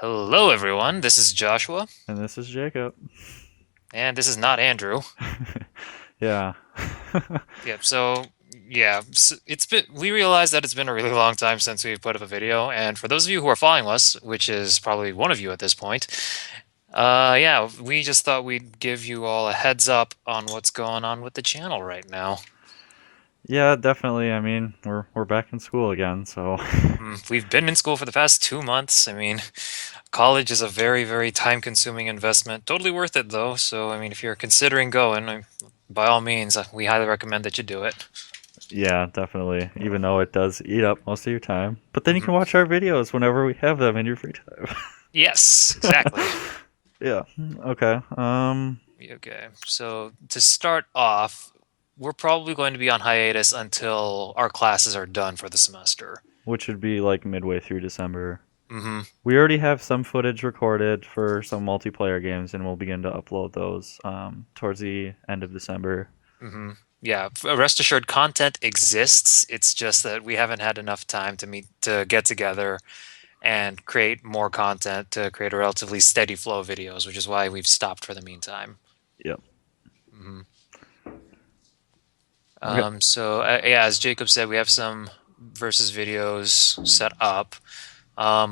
Hello, everyone. This is Joshua, And this is Jacob. and this is not Andrew. Yeah. Yep. It's been. We realized that it's been a really long time since we've put up a video, and for those of you who are following us, which is probably one of you at this point, yeah, we just thought we'd give you all a heads up on what's going on with the channel right now. Yeah, definitely. I mean, we're back in school again, so We've been in school for the past 2 months. I mean, college is a very, very time-consuming investment. Totally worth it, though. So, I mean, if you're considering going, by all means, we highly recommend that you do it. yeah, definitely. Even though it does eat up most of your time. But then you hmm can watch our videos whenever we have them in your free Yes, time. exactly. Yeah. Okay. Okay, so to start off, we're probably going to be on hiatus until our classes are done for the semester. Which would be like midway through December. hmm We already have some footage recorded for some multiplayer games, and we'll begin to upload those towards the end of December. hmm Yeah, rest assured, content exists. It's just that we haven't had enough time to get together and create more content to create a relatively steady flow of videos, which is why we've stopped for the meantime. Yep. hmm Okay. yeah, as Jacob said, we have some versus videos set up.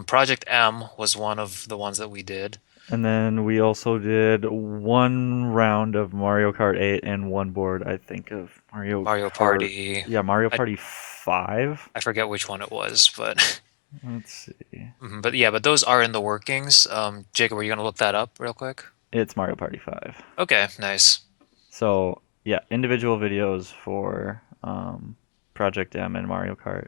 Project M was one of the ones that we did. And then we also did one round of Mario Kart 8 and one board, I think, of Mario Mario Kart. Party. Yeah, Mario I Party 5. I forget which one it was, but Let's see. but yeah, but those are in the workings. Jacob, are you gonna look that up real quick? It's Mario Party 5. Okay, nice. So, yeah, individual videos for Project M and Mario Kart.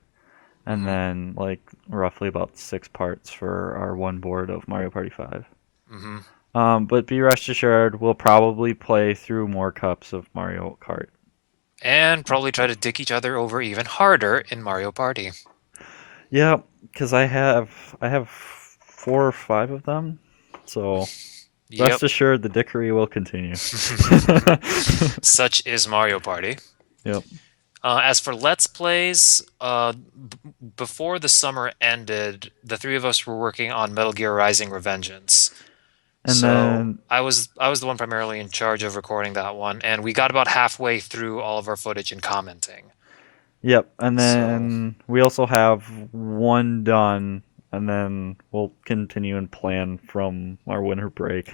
And hmm then, like, roughly about 6 parts for our one board of Mario Party 5. hmm But be rest assured, we'll probably play through more cups of Mario Kart. And probably try to dick each other over even harder in Mario Party. Yeah, because I have 4 or 5 of them, so Yep. rest assured the dickery will continue. Such is Mario Party. Yep. As for Let's Plays, before the summer ended, the three of us were working on Metal Gear Rising: Revengeance. And So then I was the one primarily in charge of recording that one, and we got about halfway through all of our footage and commenting. yep, and So then we also have one done, and then we'll continue and plan from our winter break,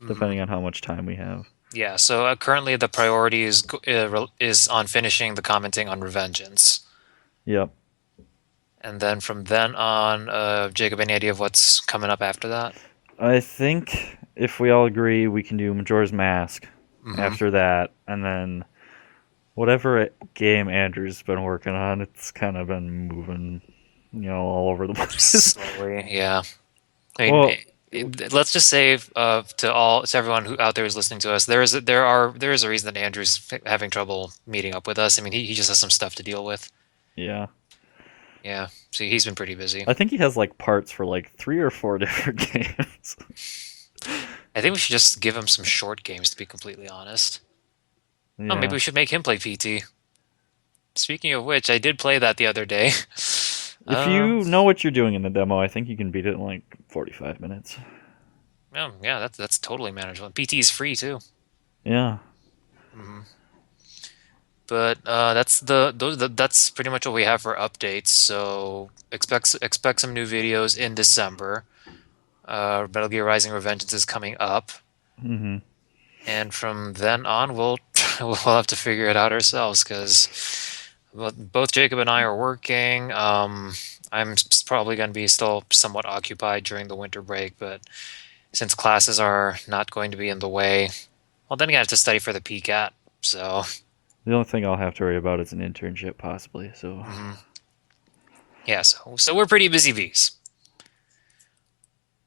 mhm. depending on how much time we have. Yeah, so currently the priority is on finishing the commenting on Revengeance. Yep. And then from then on, Jacob, any idea of what's coming up after that? I think if we all agree, we can do Majora's Mask hmm after that, and then whatever game Andrew's been working on, it's kind of been moving, all over the place. Slowly, yeah. I mean, Well, let's just say to everyone who out there who's listening to us, there is a reason that Andrew's having trouble meeting up with us. I mean, he just has some stuff to deal with. yeah. Yeah, so he's been pretty busy. I think he has like parts for like 3 or 4 different games. I think we should just give him some short games, to be completely honest. Oh, maybe Yeah. we should make him play PT. Speaking of which, I did play that the other day. If Um, you know what you're doing in the demo, I think you can beat it in like 45 minutes. oh, yeah, that's totally manageable. PT is free too. Yeah. hmm But that's pretty much what we have for updates. So expect some new videos in December. Metal Gear Rising: Revengeance is coming up, Mhm. and from then on, we'll we'll have to figure it out ourselves because both Jacob and I are working. I'm probably going to be still somewhat occupied during the winter break, but since classes are not going to be in the way, well, then I have to study for the PCAT. So, The only thing I'll have to worry about is an internship possibly. So, mhm. Yeah, so we're pretty busy bees.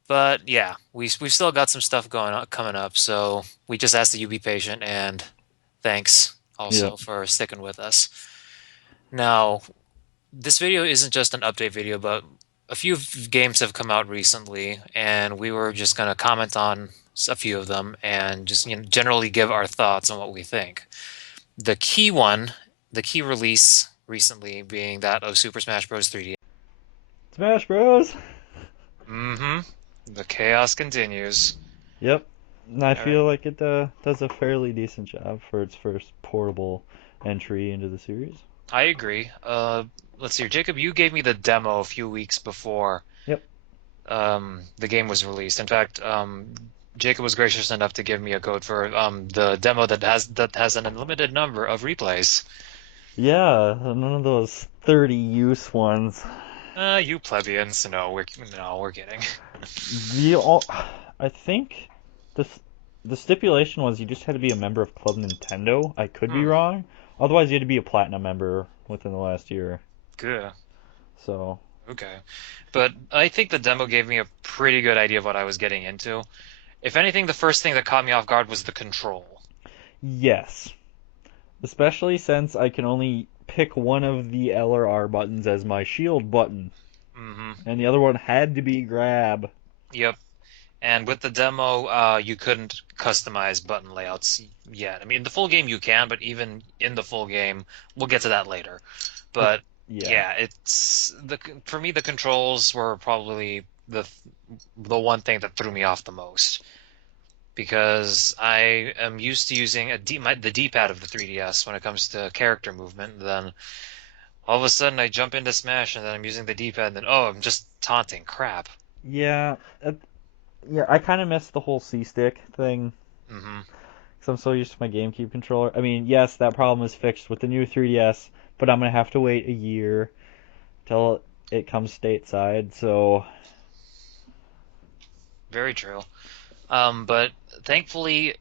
But yeah, we've still got some stuff going on coming up, so we just ask that you be patient and thanks yep. also for sticking with us. Now, this video isn't just an update video, but a few games have come out recently, and we were just gonna comment on a few of them and just generally give our thoughts on what we think. The key one, the key release recently being that of Super Smash Bros. 3D. Smash Bros. The chaos continues. Yep. And I All right. feel like it does a fairly decent job for its first portable entry into the series. I agree. Let's see here. Jacob, you gave me the demo a few weeks before Yep. the game was released. In fact, Jacob was gracious enough to give me a code for the demo that has an unlimited number of replays. Yeah, none of those 30 use ones. You plebeians. No, we're kidding. The all, I think the the stipulation was you just had to be a member of Club Nintendo. I could be Hmm. wrong. Otherwise, you had to be a platinum member within the last year. Good. So, Okay. But I think the demo gave me a pretty good idea of what I was getting into. If anything, the first thing that caught me off guard was the control. yes. Especially since I can only pick one of the L or R buttons as my shield button, Hmm. and the other one had to be grab. Yep. And with the demo, you couldn't customize button layouts yet. I mean, in the full game you can, but even in the full game, we'll get to that later. It, But yeah. yeah, it's the for me the controls were probably the one thing that threw me off the most because I am used to using the D-pad of the 3DS when it comes to character movement. Then all of a sudden I jump into Smash and then I'm using the D-pad and then oh, I'm just taunting crap. Yeah. Yeah, I kind of miss the whole C stick thing Hmm. because I'm so used to my GameCube controller. I mean, yes, that problem is fixed with the new 3DS, but I'm gonna have to wait a year till it comes stateside. So Very true. But thankfully,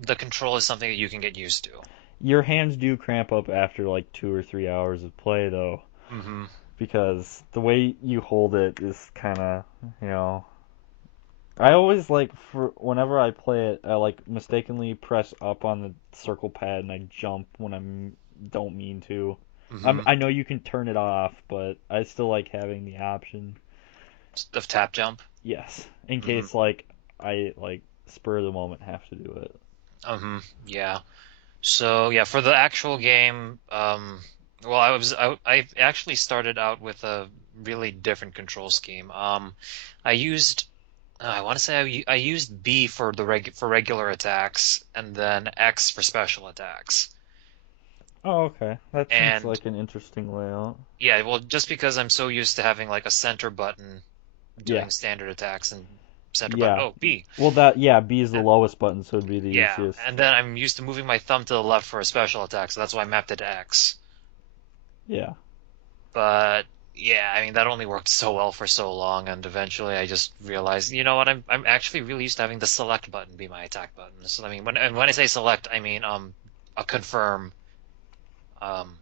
the control is something that you can get used to. your hands do cramp up after like 2 or 3 hours of play, though, Hmm. because the way you hold it is kind of, you know. I always like for whenever I play it, I like mistakenly press up on the circle pad and I jump when don't mean to. Hmm. I know you can turn it off, but I still like having the option. Of tap jump. Yes, in Hmm. case like I like spur of the moment have to do it. Yeah. So yeah, for the actual game, well, I actually started out with a really different control scheme. I used I want to say I used B for for regular attacks and then X for special attacks. Oh, okay. That seems And like an interesting layout. yeah, well, just because I'm so used to having like a center button Yeah. doing standard attacks and center button, Yeah. oh, B. Well, that yeah, B is the And, lowest button, so it'd be the yeah, easiest. and then I'm used to moving my thumb to the left for a special attack, so that's why I mapped it to X. Yeah. But yeah, I mean that only worked so well for so long, and eventually I just realized, you know what, I'm actually really used to having the select button be my attack button. So I mean when I say select, I mean a confirm um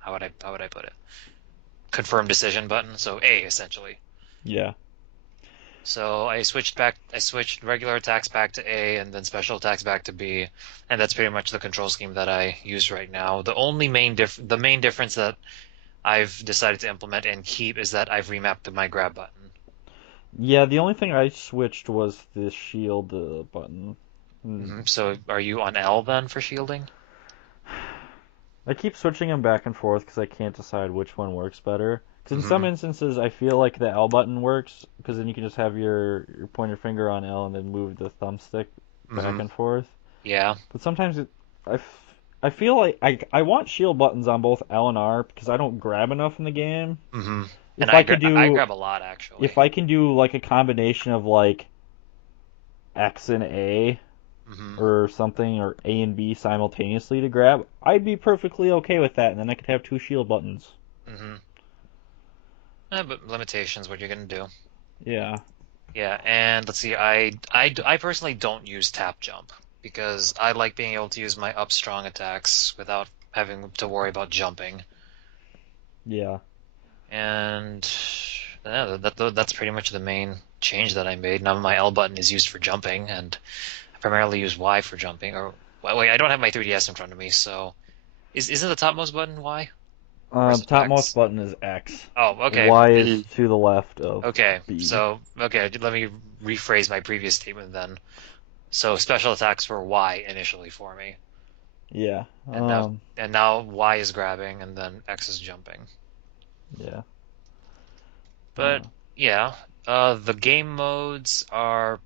how would I put it? Confirm decision button, so A essentially. Yeah. So I switched regular attacks back to A and then special attacks back to B, and that's pretty much the control scheme that I use right now. The main difference that I've decided to implement and keep is that I've remapped my grab button. Yeah, the only thing I switched was the shield button. Mm. So are you on L then for shielding? I keep switching them back and forth because I can't decide which one works better. Because in some Hmm. instances, I feel like the L button works because then you can just have your pointer finger on L and then move the thumbstick back Hmm. and forth. Yeah. But sometimes I feel like I want shield buttons on both L and R because I don't grab enough in the game. Hmm. And If I could I do grab a lot if actually. I can do like a combination of like X and A Hmm. or something or A and B simultaneously to grab, I'd be perfectly okay with that, and then I could have two shield buttons. Hmm. But limitations, what you're gonna do. Yeah. Yeah, and let's see, I personally don't use tap jump because I like being able to use my up strong attacks without having to worry about jumping. Yeah. And yeah, that's pretty much the main change that I made. Now my L button is used for jumping, and I primarily use Y for jumping. Or wait, I don't have my 3DS in front of me, so isn't the topmost button Y or is it Topmost X? button is X. Oh, okay. Y is to the left of Okay, B. so okay, let me rephrase my previous statement then. So special attacks were Y initially for me, Yeah. and now Y is grabbing, and then X is jumping. Yeah. But yeah, The game modes are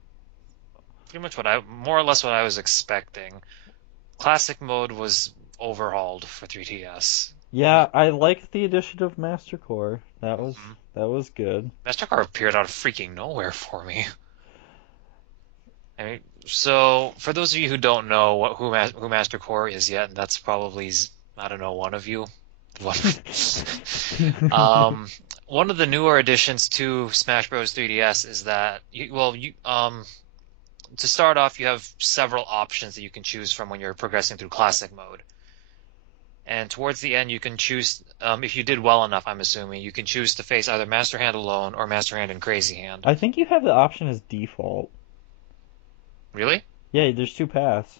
pretty much more or less what I was expecting. Classic mode was overhauled for 3DS. Yeah, I liked the addition of Master Core. Mhm. That was good. Mastercard appeared out of freaking nowhere for me. I mean, so for those of you who don't know who Master Core is yet, and that's probably I don't know, one of you. One um, one of the newer additions to Smash Bros. 3DS is that to start off, you have several options that you can choose from when you're progressing through classic mode. And towards the end, you can choose, if you did well enough, I'm assuming, you can choose to face either Master Hand alone or Master Hand and Crazy Hand. I think you have the option as default. Really? Yeah, there's two paths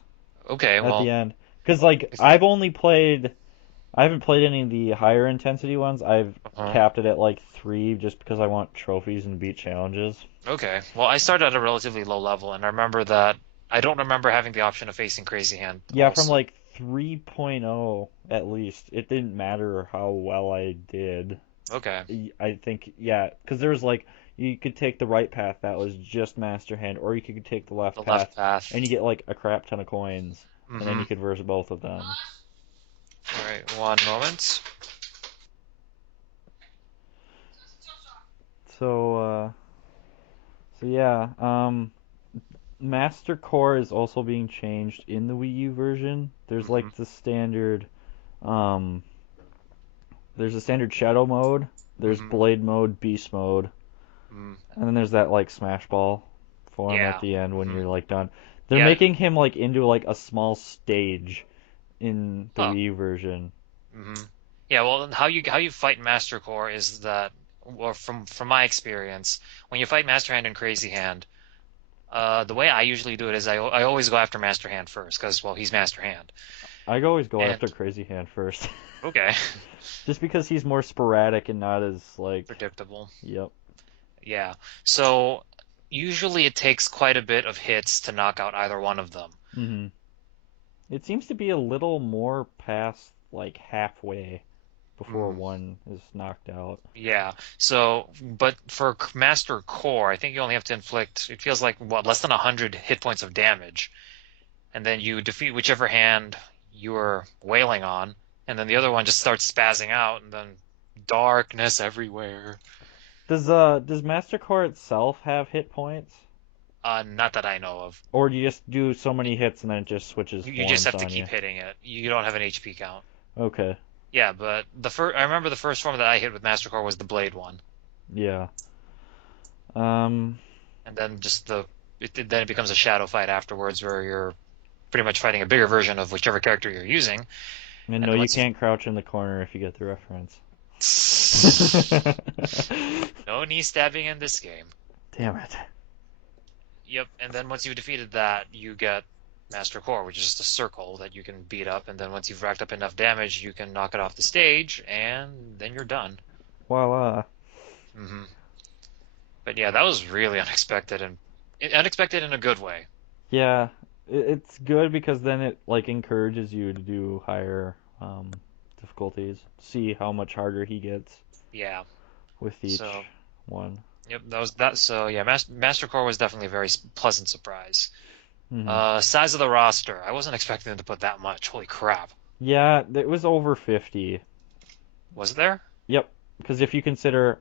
Okay, at the well, end. Because like I haven't played any of the higher intensity ones. I've uh, capped it at like three just because I want trophies and beat challenges. okay. Well, I started at a relatively low level, and I remember that I don't remember having the option of facing Crazy Hand Yeah, from also. like 3.0 at least, it didn't matter how well I did. Okay, I think, yeah, because there was like, you could take the right path that was just Master Hand, or you could take the left the path left path. and you get like a crap ton of coins, and then Mm-hmm. you could verse both of them. All right, one moment. So, so yeah, Master Core is also being changed in the Wii U version. Mm-hmm. Um, there's a standard Shadow mode, there's Mm-hmm. Blade mode, Beast mode, Mm-hmm. and then there's that like Smash Ball form at Yeah. the end when Mm-hmm. you're like done. They're Yeah. making him like into like a small stage in the Huh. Wii U version. Hmm. Yeah, well, how you fight Master Core is that, or from my experience, when you fight Master Hand and Crazy Hand, the way I usually do it is I always go after Master Hand first because well he's Master Hand, I always go after and Crazy Hand first, okay, just because he's more sporadic and not as like, predictable. yep. Yeah, so usually it takes quite a bit of hits to knock out either one of them. Hmm. It seems to be a little more past like halfway before Mm, one is knocked out. yeah. So, but for Master Core, I think you only have to inflict. It feels like what less than 100 hit points of damage. And then you defeat whichever hand you were wailing on, and then the other one just starts spazzing out, and then darkness everywhere. Does Master Core itself have hit points? Not that I know of. Or do you just do so many hits and then it just switches You just forms have to on you? keep hitting it. You don't have an HP count. Okay. Yeah, but I remember the first form that I hit with Master Core was the Blade one, Yeah. Um and then then it becomes a shadow fight afterwards, where you're pretty much fighting a bigger version of whichever character you're using, and and no, then you once can't crouch in the corner if you get the reference. you no knee stabbing in this game. Damn it. Yep, and then once you've defeated that, you get Master Core, which is just a circle that you can beat up, and then once you've racked up enough damage, you can knock it off the stage, and then you're done. Voila. Hmm. But yeah, that was really unexpected and unexpected in a good way. Yeah, it's good because then it like encourages you to do higher difficulties. See how much harder he gets Yeah. with So, each one. yep, that was that. So yeah, Master Core was definitely a very pleasant surprise. Hmm. Size of the roster, I wasn't expecting them to put that much. Holy crap. Yeah, it was over 50. Was it there? Yep, because if you consider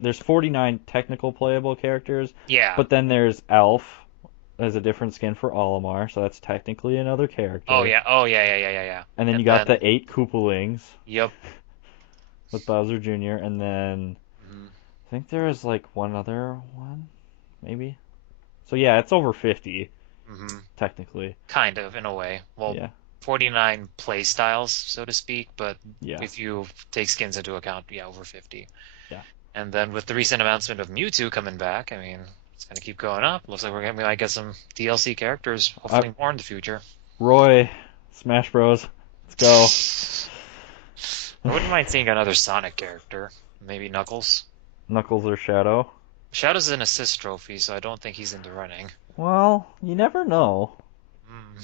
there's 49 technical playable characters, Yeah. but then there's Elf as a different skin for Olimar, so that's technically another Oh character. yeah. Oh yeah, yeah, yeah, yeah, yeah. And then you And got then, the 8 Koopalings yep. with Bowser Jr., and then Mhm. I think there is like one other one, maybe. So yeah, it's over 50 Mhm. technically. Kind of, in a way. Well, Yeah, 49 play styles, so to speak, but yeah, if you take skins into account, yeah, over 50. yeah. And then with the recent announcement of Mewtwo coming back, I mean, it's going to keep going up. Looks like we might get some DLC characters, I, hopefully more in the future. Roy, Smash Bros. Let's go. I wouldn't mind seeing another Sonic character, maybe Knuckles. Knuckles or Shadow. Shadow's an assist trophy, so I don't think he's in the running. Well, you never know. Hmm.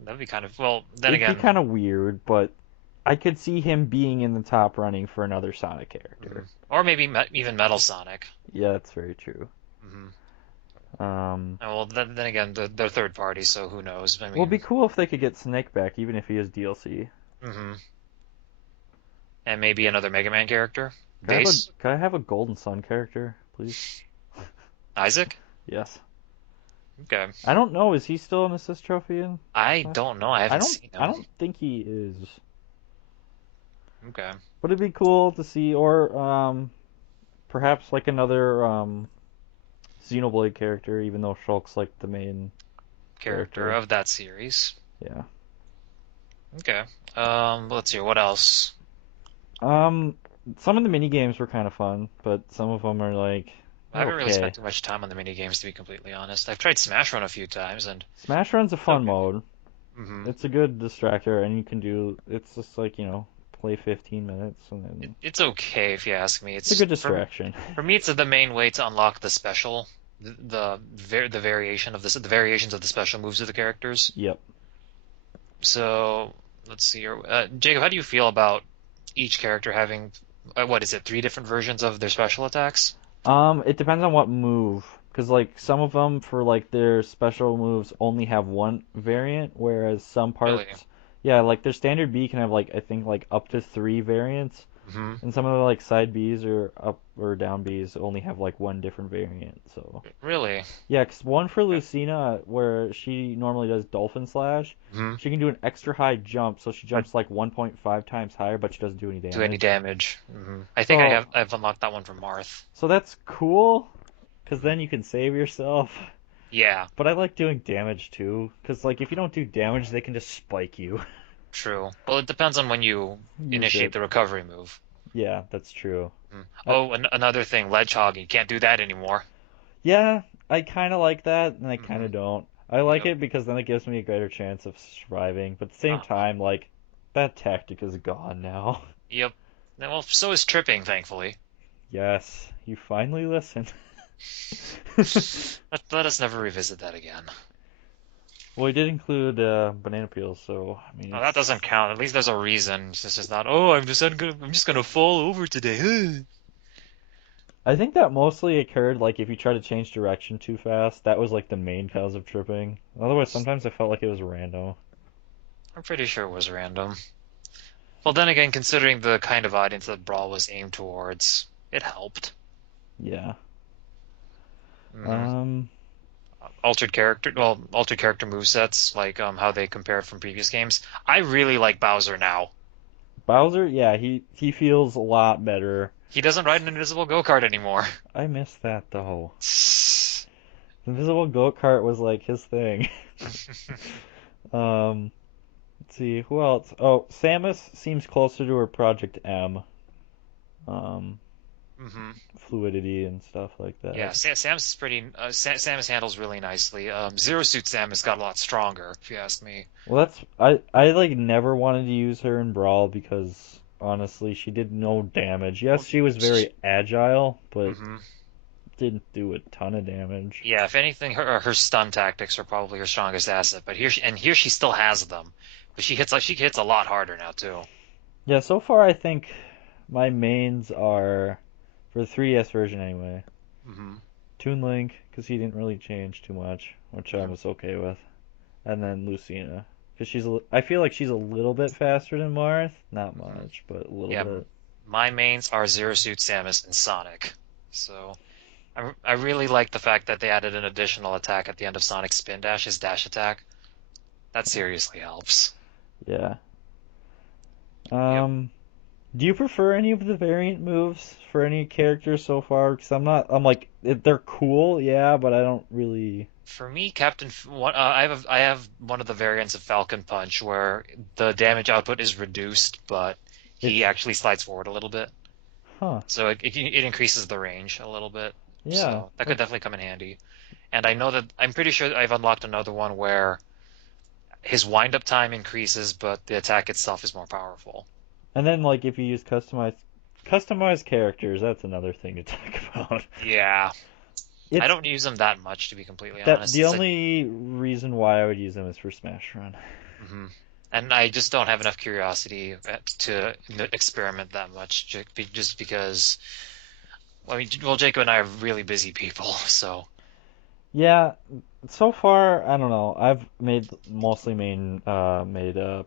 That'd be kind of, well, then It'd be again, kind of weird, but I could see him being in the top running for another Sonic character. Or maybe even Metal Sonic. Yeah, that's very true. Hmm Um, Well, then again, they're third party, so who knows? I well, it'd be mean, cool if they could get Snake back, even if he is DLC. hmm and maybe another Mega Man character. Base Could I have a Golden Sun character, please? Isaac. Yes. Okay. I don't know. Is he still an assist trophy in I Smash? don't know. I I haven't don't. seen I him. don't think he is. Okay. But it'd be cool to see, or perhaps like another Xenoblade character, even though Shulk's like the main Character character. of that series. Yeah. Okay. Let's see. What else? Um, some of the mini games were kind of fun, but some of them are like I they're haven't really spent okay. too much time on the mini games, to be completely honest. I've tried Smash Run a few times, and Smash Run's a it's fun okay. mode. hmm It's a good distractor, and you can do. It's just like play 15 minutes, and then It's okay if you ask me. it's a It's good distraction. for me. It's the main way to unlock the special, the variation of the variations of the special moves of the characters. Yep. So let's see here. Jacob, how do you feel about each character having what is it, three different versions of their special attacks? It depends on what move, because like some of them for like their special moves only have one variant, whereas some Really? parts, yeah, like their standard B can have like I think like up to three variants, hmm and some of the like side Bs or up or down Bs only have like one different variant. So Really? yeah, 'cause one for Okay. Lucina where she normally does Dolphin Slash, hmm she can do an extra high jump, so she jumps like 1.5 times higher, but she doesn't do any Do any damage. damage? I think So I've unlocked that one from Marth. so that's cool, 'cause hmm then you can save yourself. Yeah, But I like doing damage too, because like if you don't do damage, they can just spike you. true. Well, it depends on when you Use initiate it. the recovery move. Yeah, that's true. I, Oh, another thing, Ledgehog, you can't do that anymore. yeah, I kind of like that, and I kind hmm of don't. I like Yep. it because then it gives me a greater chance of surviving. But at the same Uh-huh. time, like that tactic is gone now. Yep. Well, so is tripping, thankfully. Yes, you finally listen. Let us never revisit that again. Well, we did include banana peels, so I mean No, that it's. doesn't count. At least there's a reason. It's just not. Oh, I'm just gonna fall over today. I think that mostly occurred like if you try to change direction too fast. That was like the main cause of tripping. Otherwise, sometimes I felt like it was random. I'm pretty sure it was random. Well, then again, considering the kind of audience that Brawl was aimed towards, it helped. Yeah. hmm Um, altered character movesets, like how they compare from previous games. I really like Bowser now. Bowser, yeah, he feels a lot better. He doesn't ride an invisible go-kart anymore. I miss that though. The invisible goat cart was like his thing. Um, let's see who else. Oh, Samus seems closer to her Project M. Um, hmm fluidity and stuff like that. Yeah, Samus is pretty. Samus handles really nicely. Zero Suit Samus got a lot stronger, if you ask me. Well, that's I like never wanted to use her in Brawl because honestly, she did no damage. Yes, Well, she was very agile, but hmm didn't do a ton of damage. Yeah, if anything, her stun tactics are probably her strongest asset. But here she still has them, but she hits a lot harder now too. Yeah, so far I think my mains are for the 3DS version anyway. hmm Toon Link because he didn't really change too much, which I hmm was okay with, and then Lucina because I feel like she's a little bit faster than Marth, not hmm much, but a little Yeah, bit. my mains are Zero Suit Samus and Sonic. So I really like the fact that they added an additional attack at the end of Sonic's spin dash, his dash attack. That seriously helps. Yeah. Yep. Um, do you prefer any of the variant moves for any characters so far? Because I'm not. I'm like they're cool, yeah, but I don't really. For me, I have one of the variants of Falcon Punch where the damage output is reduced, but he It's actually slides forward a little bit, huh. so it increases the range a little bit. Yeah, So that could that's definitely come in handy. And I know that I'm pretty sure I've unlocked another one where his wind up time increases, but the attack itself is more powerful. and then like if you use customized characters, that's another thing to talk about. Yeah, I It's don't use them that much to be completely that honest. the It's like, only reason why I would use them is for Smash Run. mhm. And I just don't have enough curiosity to experiment that much, just because. I mean, well, Jacob and I are really busy people, so Yeah, so far I don't know. I've mostly made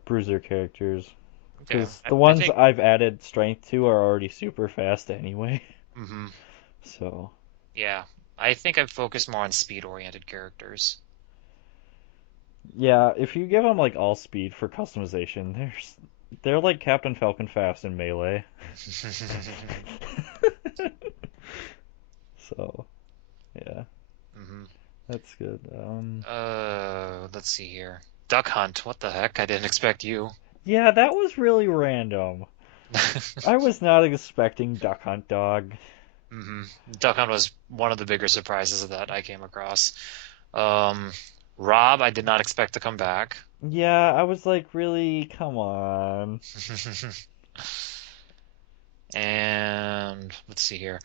bruiser characters okay. because I, the I ones think. I've added strength to are already super fast anyway. Hmm. So Yeah, I think I've focused more on speed-oriented characters. yeah, if you give them like all speed for customization, they're like Captain Falcon fast in melee. So yeah, Hmm. that's good. Let's see here. Duck Hunt. What the heck? I didn't expect you. Yeah, that was really random. I was not expecting Duck Hunt Dog. Hmm. Duck Hunt was one of the bigger surprises that I came across. Um, Rob, I did not expect to come back. Yeah, I was like, really? Come on. And let's see here.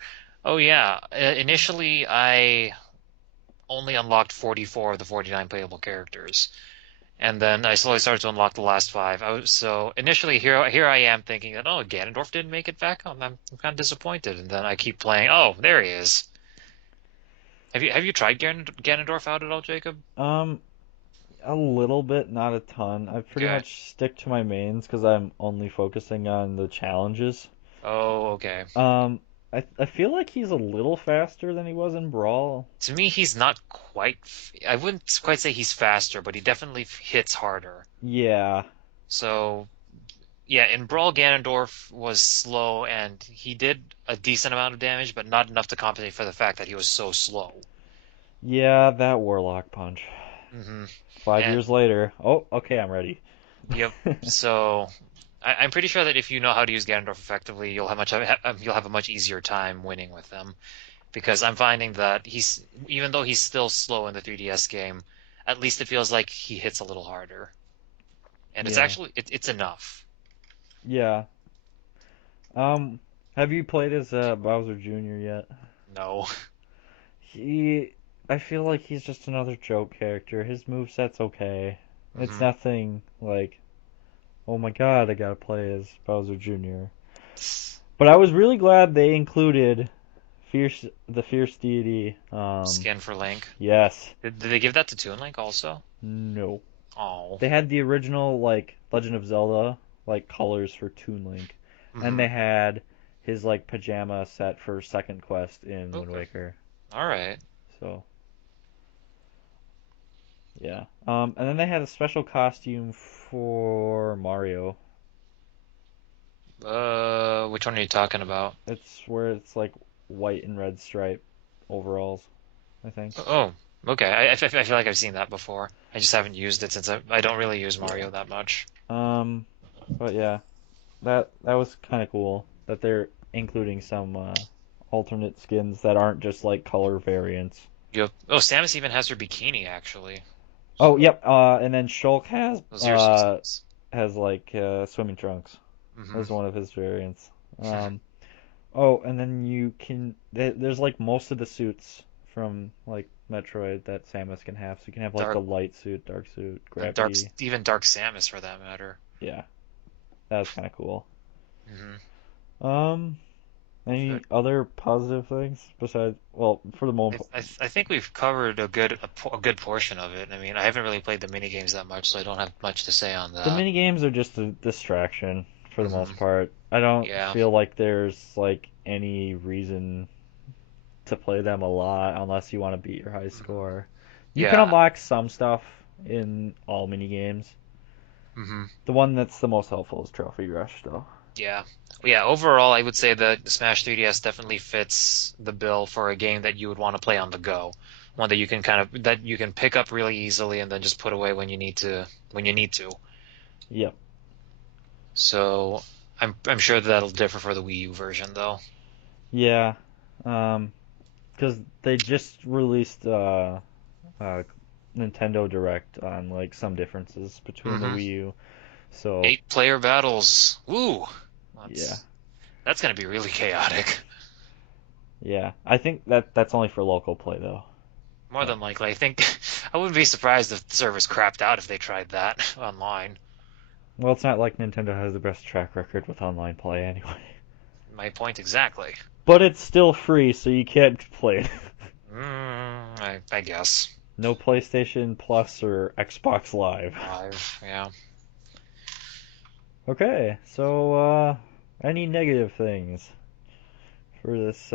Oh yeah, initially I only unlocked 44 of the 49 playable characters. And then I slowly started to unlock the last five. So initially here I am thinking that oh Ganondorf didn't make it back. I'm kind of disappointed. And then I keep playing. Oh, there he is. Have you tried Ganondorf out at all, Jacob? Um, a little bit, not a ton. I pretty Okay. much stick to my mains because I'm only focusing on the challenges. Oh, okay. Um, I feel like he's a little faster than he was in Brawl. To me, he's not quite. I wouldn't quite say he's faster, but he definitely hits harder. Yeah, So yeah, in Brawl, Ganondorf was slow and he did a decent amount of damage, but not enough to compensate for the fact that he was so slow. yeah, that Warlock punch. Hmm. 5 years And later. Oh, okay, I'm ready. yep. So I'm pretty sure that if you know how to use Ganondorf effectively, you'll have a much easier time winning with them. Because I'm finding that even though he's still slow in the 3DS game, at least it feels like he hits a little harder, and Yeah, it's enough. yeah. Um, have you played as Bowser Jr. yet? No. He, I feel like he's just another joke character. His moveset's okay. It's Hmm. nothing like, oh my god, I gotta play as Bowser Jr. But I was really glad they included the Fierce Deity. Skin for Link. Yes. Did they give that to Toon Link also? No. Oh. They had the original like Legend of Zelda like colors for Toon Link, and they Hmm. had his like pajama set for Second Quest in Wind Okay. Waker. All right. So yeah. And then they had a special costume for Mario. Which one are you talking about? It's where it's like white and red stripe overalls, I think. Oh, okay. I feel like I've seen that before. I just haven't used it since I don't really use Yeah. Mario that much. Um, but yeah, that was kind of cool that they're including some alternate skins that aren't just like color variants. Yep. Oh, Samus even has her bikini actually. Oh, So yep. And then Shulk those are some sense. has like swimming trunks Hmm. as one of his variants. Um, oh, and then there's like most of the suits from like Metroid that Samus can have. So you can have like the Dark, light suit, dark suit, dark, gravity. even Dark Samus for that matter. Yeah, that was kind of cool. Hmm. Um, any But other positive things besides, well, for the moment, I think we've covered a good portion of it. I mean, I haven't really played the mini games that much, so I don't have much to say on the that. mini games are just a distraction for the Hmm. most part. I don't Yeah. feel like there's like any reason to play them a lot unless you want to beat your high Hmm. score. You can Yeah. unlock some stuff in all mini games. Hmm. The one that's the most helpful is Trophy Rush, though. Yeah. Yeah, overall, I would say that the Smash 3DS definitely fits the bill for a game that you would want to play on the go. One that you can that you can pick up really easily and then just put away when you need to. Yep. So I'm sure that'll differ for the Wii U version though. Yeah. Um, because they just released uh Nintendo Direct on like some differences between the Hmm. Wii U. So 8-player battles. Woo! yeah, That's gonna be really chaotic. yeah. I think that's only for local play though. More But than likely. I think I wouldn't be surprised if the servers crapped out if they tried that online. Well, it's not like Nintendo has the best track record with online play anyway. My point exactly. But it's still free, so you can't complain. I guess. No PlayStation Plus or Xbox Live. Live, yeah. Okay, so any negative things for this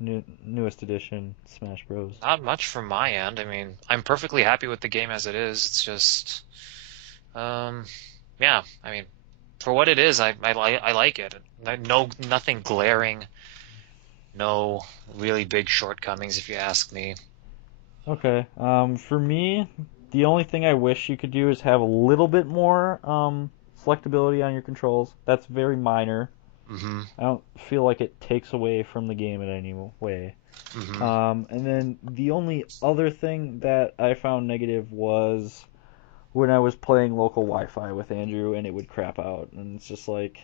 newest edition Smash Bros? Not much from my end. I mean, I'm perfectly happy with the game as it is. It's just, um, yeah. I mean, for what it is, I like it. No, nothing glaring. No really big shortcomings, if you ask me. Okay, for me, the only thing I wish you could do is have a little bit more selectability on your controls. That's very minor. Hmm. I don't feel like it takes away from the game in any way. Hmm. And then the only other thing that I found negative was when I was playing local Wi-Fi with Andrew and it would crap out. And it's just like,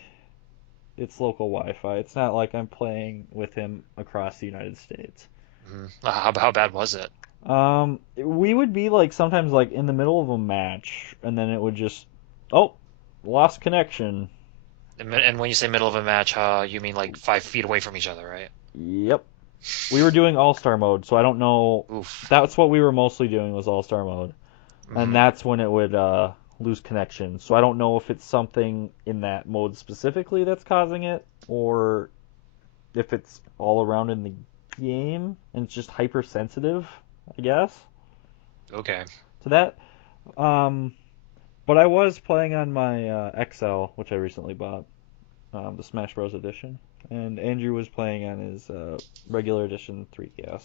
it's local Wi-Fi. It's not like I'm playing with him across the United States. Hmm. How bad was it? We would be like sometimes like in the middle of a match and then it would just, oh, lost connection. And when you say middle of a match, you mean like 5 feet away from each other, right? Yep. We were doing All-Star mode, so I don't know. Oof. That's what we were mostly doing was All-Star mode. And Hmm. that's when it would lose connection. So I don't know if it's something in that mode specifically that's causing it, or if it's all around in the game and it's just hypersensitive, I guess. Okay. To that. Um, but I was playing on my XL, which I recently bought, the Smash Bros. Edition, and Andrew was playing on his regular edition 3DS.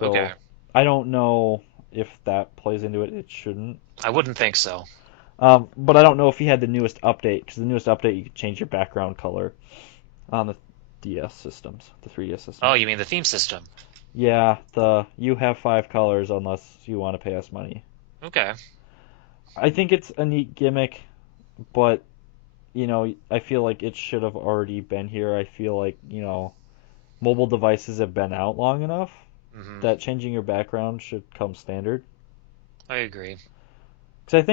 Okay. So I don't know if that plays into it. It shouldn't. I wouldn't think so. But I don't know if he had the newest update because the newest update you can change your background color on the DS systems, the 3DS Oh, systems. you mean the theme system? Yeah, the you have 5 colors unless you want to pay us money. Okay. I think it's a neat gimmick, but I feel like it should have already been here. I feel like mobile devices have been out long enough Hmm. that changing your background should come standard. I agree. Because I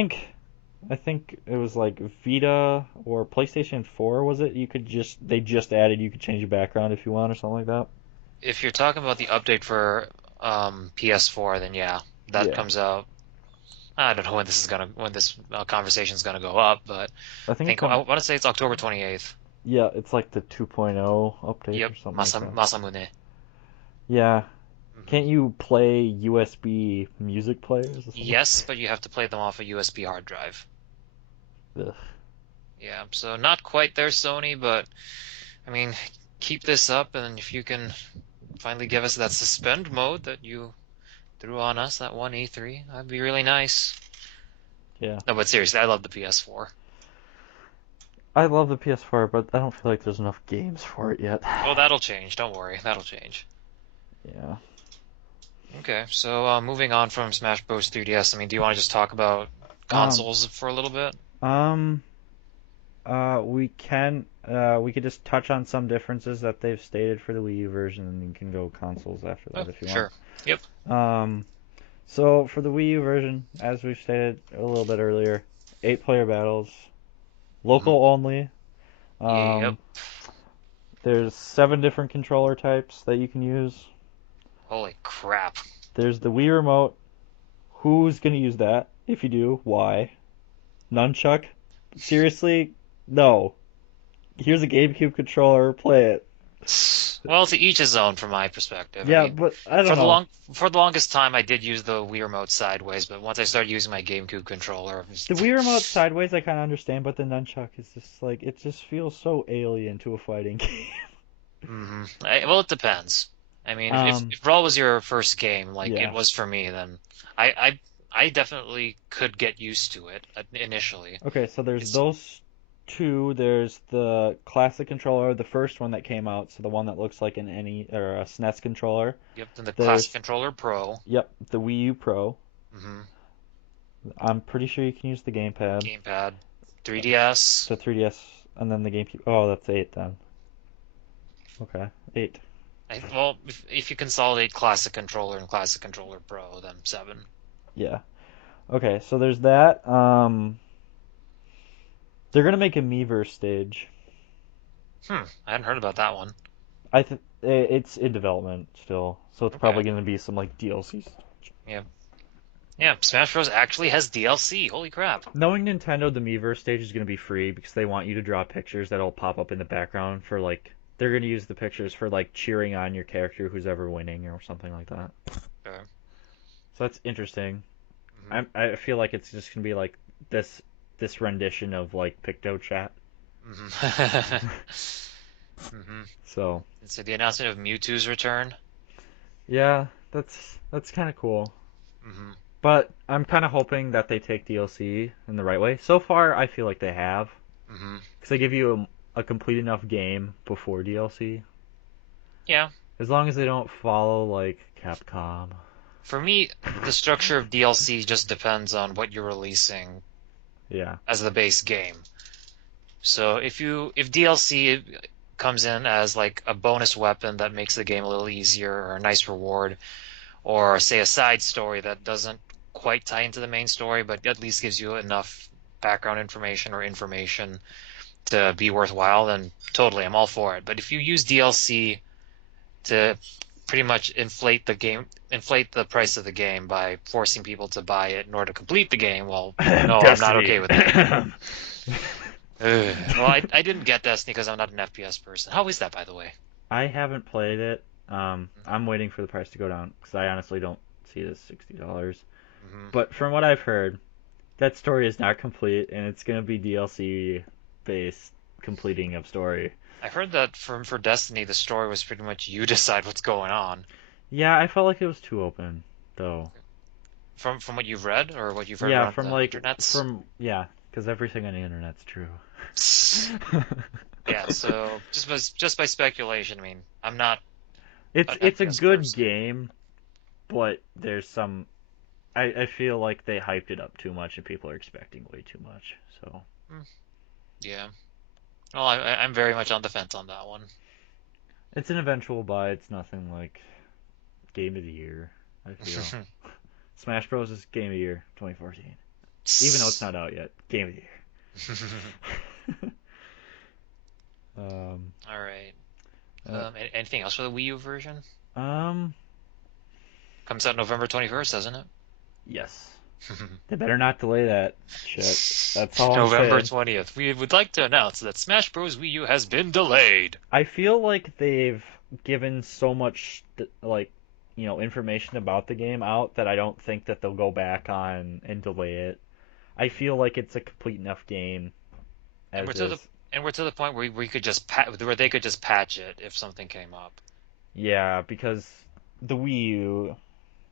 think it was like Vita or PlayStation 4 was it? They just added you could change your background if you want or something like that. If you're talking about the update for PS4, then yeah, that Yeah. comes out. I don't know when this conversation's gonna go up, but I I think it think I come want to say it's October 28th. Yeah, it's like the 2.0 update Yep, or something like that. Masamune. Yeah. Hmm. Can't you play USB music players or something? Yes, but you have to play them off a USB hard drive. Ugh. Yeah, so not quite there, Sony, but I mean, keep this up, and if you can finally give us that suspend mode that you threw on us that one E3, that'd be really nice. Yeah. No, but seriously, I love the PS4. I love the PS4, but I don't feel like there's enough games for it yet. Oh, that'll change. Don't worry, that'll change. Yeah. Okay, so moving on from Smash Bros. 3DS, I mean, do you want to just talk about Um. consoles for a little bit? Um. We could just touch on some differences that they've stated for the Wii U version, and you can go consoles after Oh, that if you want. sure. Yep. Um. So for the Wii U version, as we've stated a little bit earlier, 8-player battles, Hmm. local only. Yep. Um. There's 7 different controller types that you can use. Holy crap. There's the Wii remote. Who's gonna use that? If you do, why? Nunchuck? Seriously? No. Here's a GameCube controller. Play it. Well, to each his own from my perspective. I Yeah, mean, but I don't know. for the longest time I did use the Wii remote sideways, but once I started using my GameCube controller, it The Wii remote was- sideways I kind of understand, but the nunchuck is just like it just feels so alien to a fighting game. Well, it depends. I mean, Um, if Brawl was your first game, like it yeah. was for me, then I I, I definitely could get used to it initially. Okay, so there's It's those two. There's the classic controller, the first one that came out, so the one that looks like an NE or a SNES controller. Yep, then the Classic There's Controller Pro, Yep, the Wii U Pro. hmm I'm pretty sure you can use the gamepad, Gamepad, 3DS. the 3DS, and then the GameCube. Oh, that's 8 then. Okay, 8. Well, if you consolidate Classic Controller and Classic Controller Pro, then 7. Yeah. Okay, so there's that. They're gonna make a Miiverse stage. I hadn't heard about that one. I think it's in development still, so it's Okay. probably gonna be some like DLCs. Yeah. Yeah, Smash Bros. Actually has DLC. Holy crap. Knowing Nintendo, the Miiverse stage is gonna be free because they want you to draw pictures that'll pop up in the background for like they're gonna use the pictures for like cheering on your character who's ever winning or something like that. Okay. So that's interesting. Hmm. I feel like it's just gonna be like this this rendition of like Picto Chat. Hmm. Hmm. So So the announcement of Mewtwo's return. yeah, that's kind of cool. Hmm. But I'm kind of hoping that they take DLC in the right way. So far, I feel like they have Hmm. because they give you a complete enough game before DLC. Yeah. As long as they don't follow like Capcom. For me, the structure of DLC just depends on what you're releasing Yeah. as the base game. So if DLC comes in as like a bonus weapon that makes the game a little easier or a nice reward, or say a side story that doesn't quite tie into the main story, but at least gives you enough background information or information to be worthwhile, then totally, I'm all for it. But if you use DLC to pretty much inflate the price of the game by forcing people to buy it in order to complete the game, well, no, I'm not Destiny. okay with that. Ugh. Well, I didn't get Destiny because I'm not an FPS person. How is that, by the way? I haven't played it. I'm waiting for the price to go down because I honestly don't see it as $60. Hmm. But from what I've heard, that story is not complete, and it's gonna be DLC based completing of story. I heard that for Destiny, the story was pretty much you decide what's going on. Yeah, I felt like it was too open, though. From what you've read or what you've heard Yeah, around from the like internets. from yeah, because everything on the internet's true. Yeah, so just by speculation, I mean, I'm not it's an it's a FPS good person. game, but there's some. I feel like they hyped it up too much, and people are expecting way too much. So Mm, yeah. Well, I'm very much on the fence on that one. it's an eventual buy. It's nothing like game of the year. I feel Smash Bros is game of the year 2014, even though it's not out yet. Game of the year. um, All right. uh, Anything else for the Wii U version? um, Comes out November 21st, doesn't it? yes. They better not delay that shit. That's all I'm November saying. 20th. We would like to announce that Smash Bros. Wii U has been delayed. I feel like they've given so much like information about the game out that I don't think that they'll go back on and delay it. I feel like it's a complete enough game And we're as to the is. and we're to the point where we could just where they could just patch it if something came up. Yeah, because the Wii U,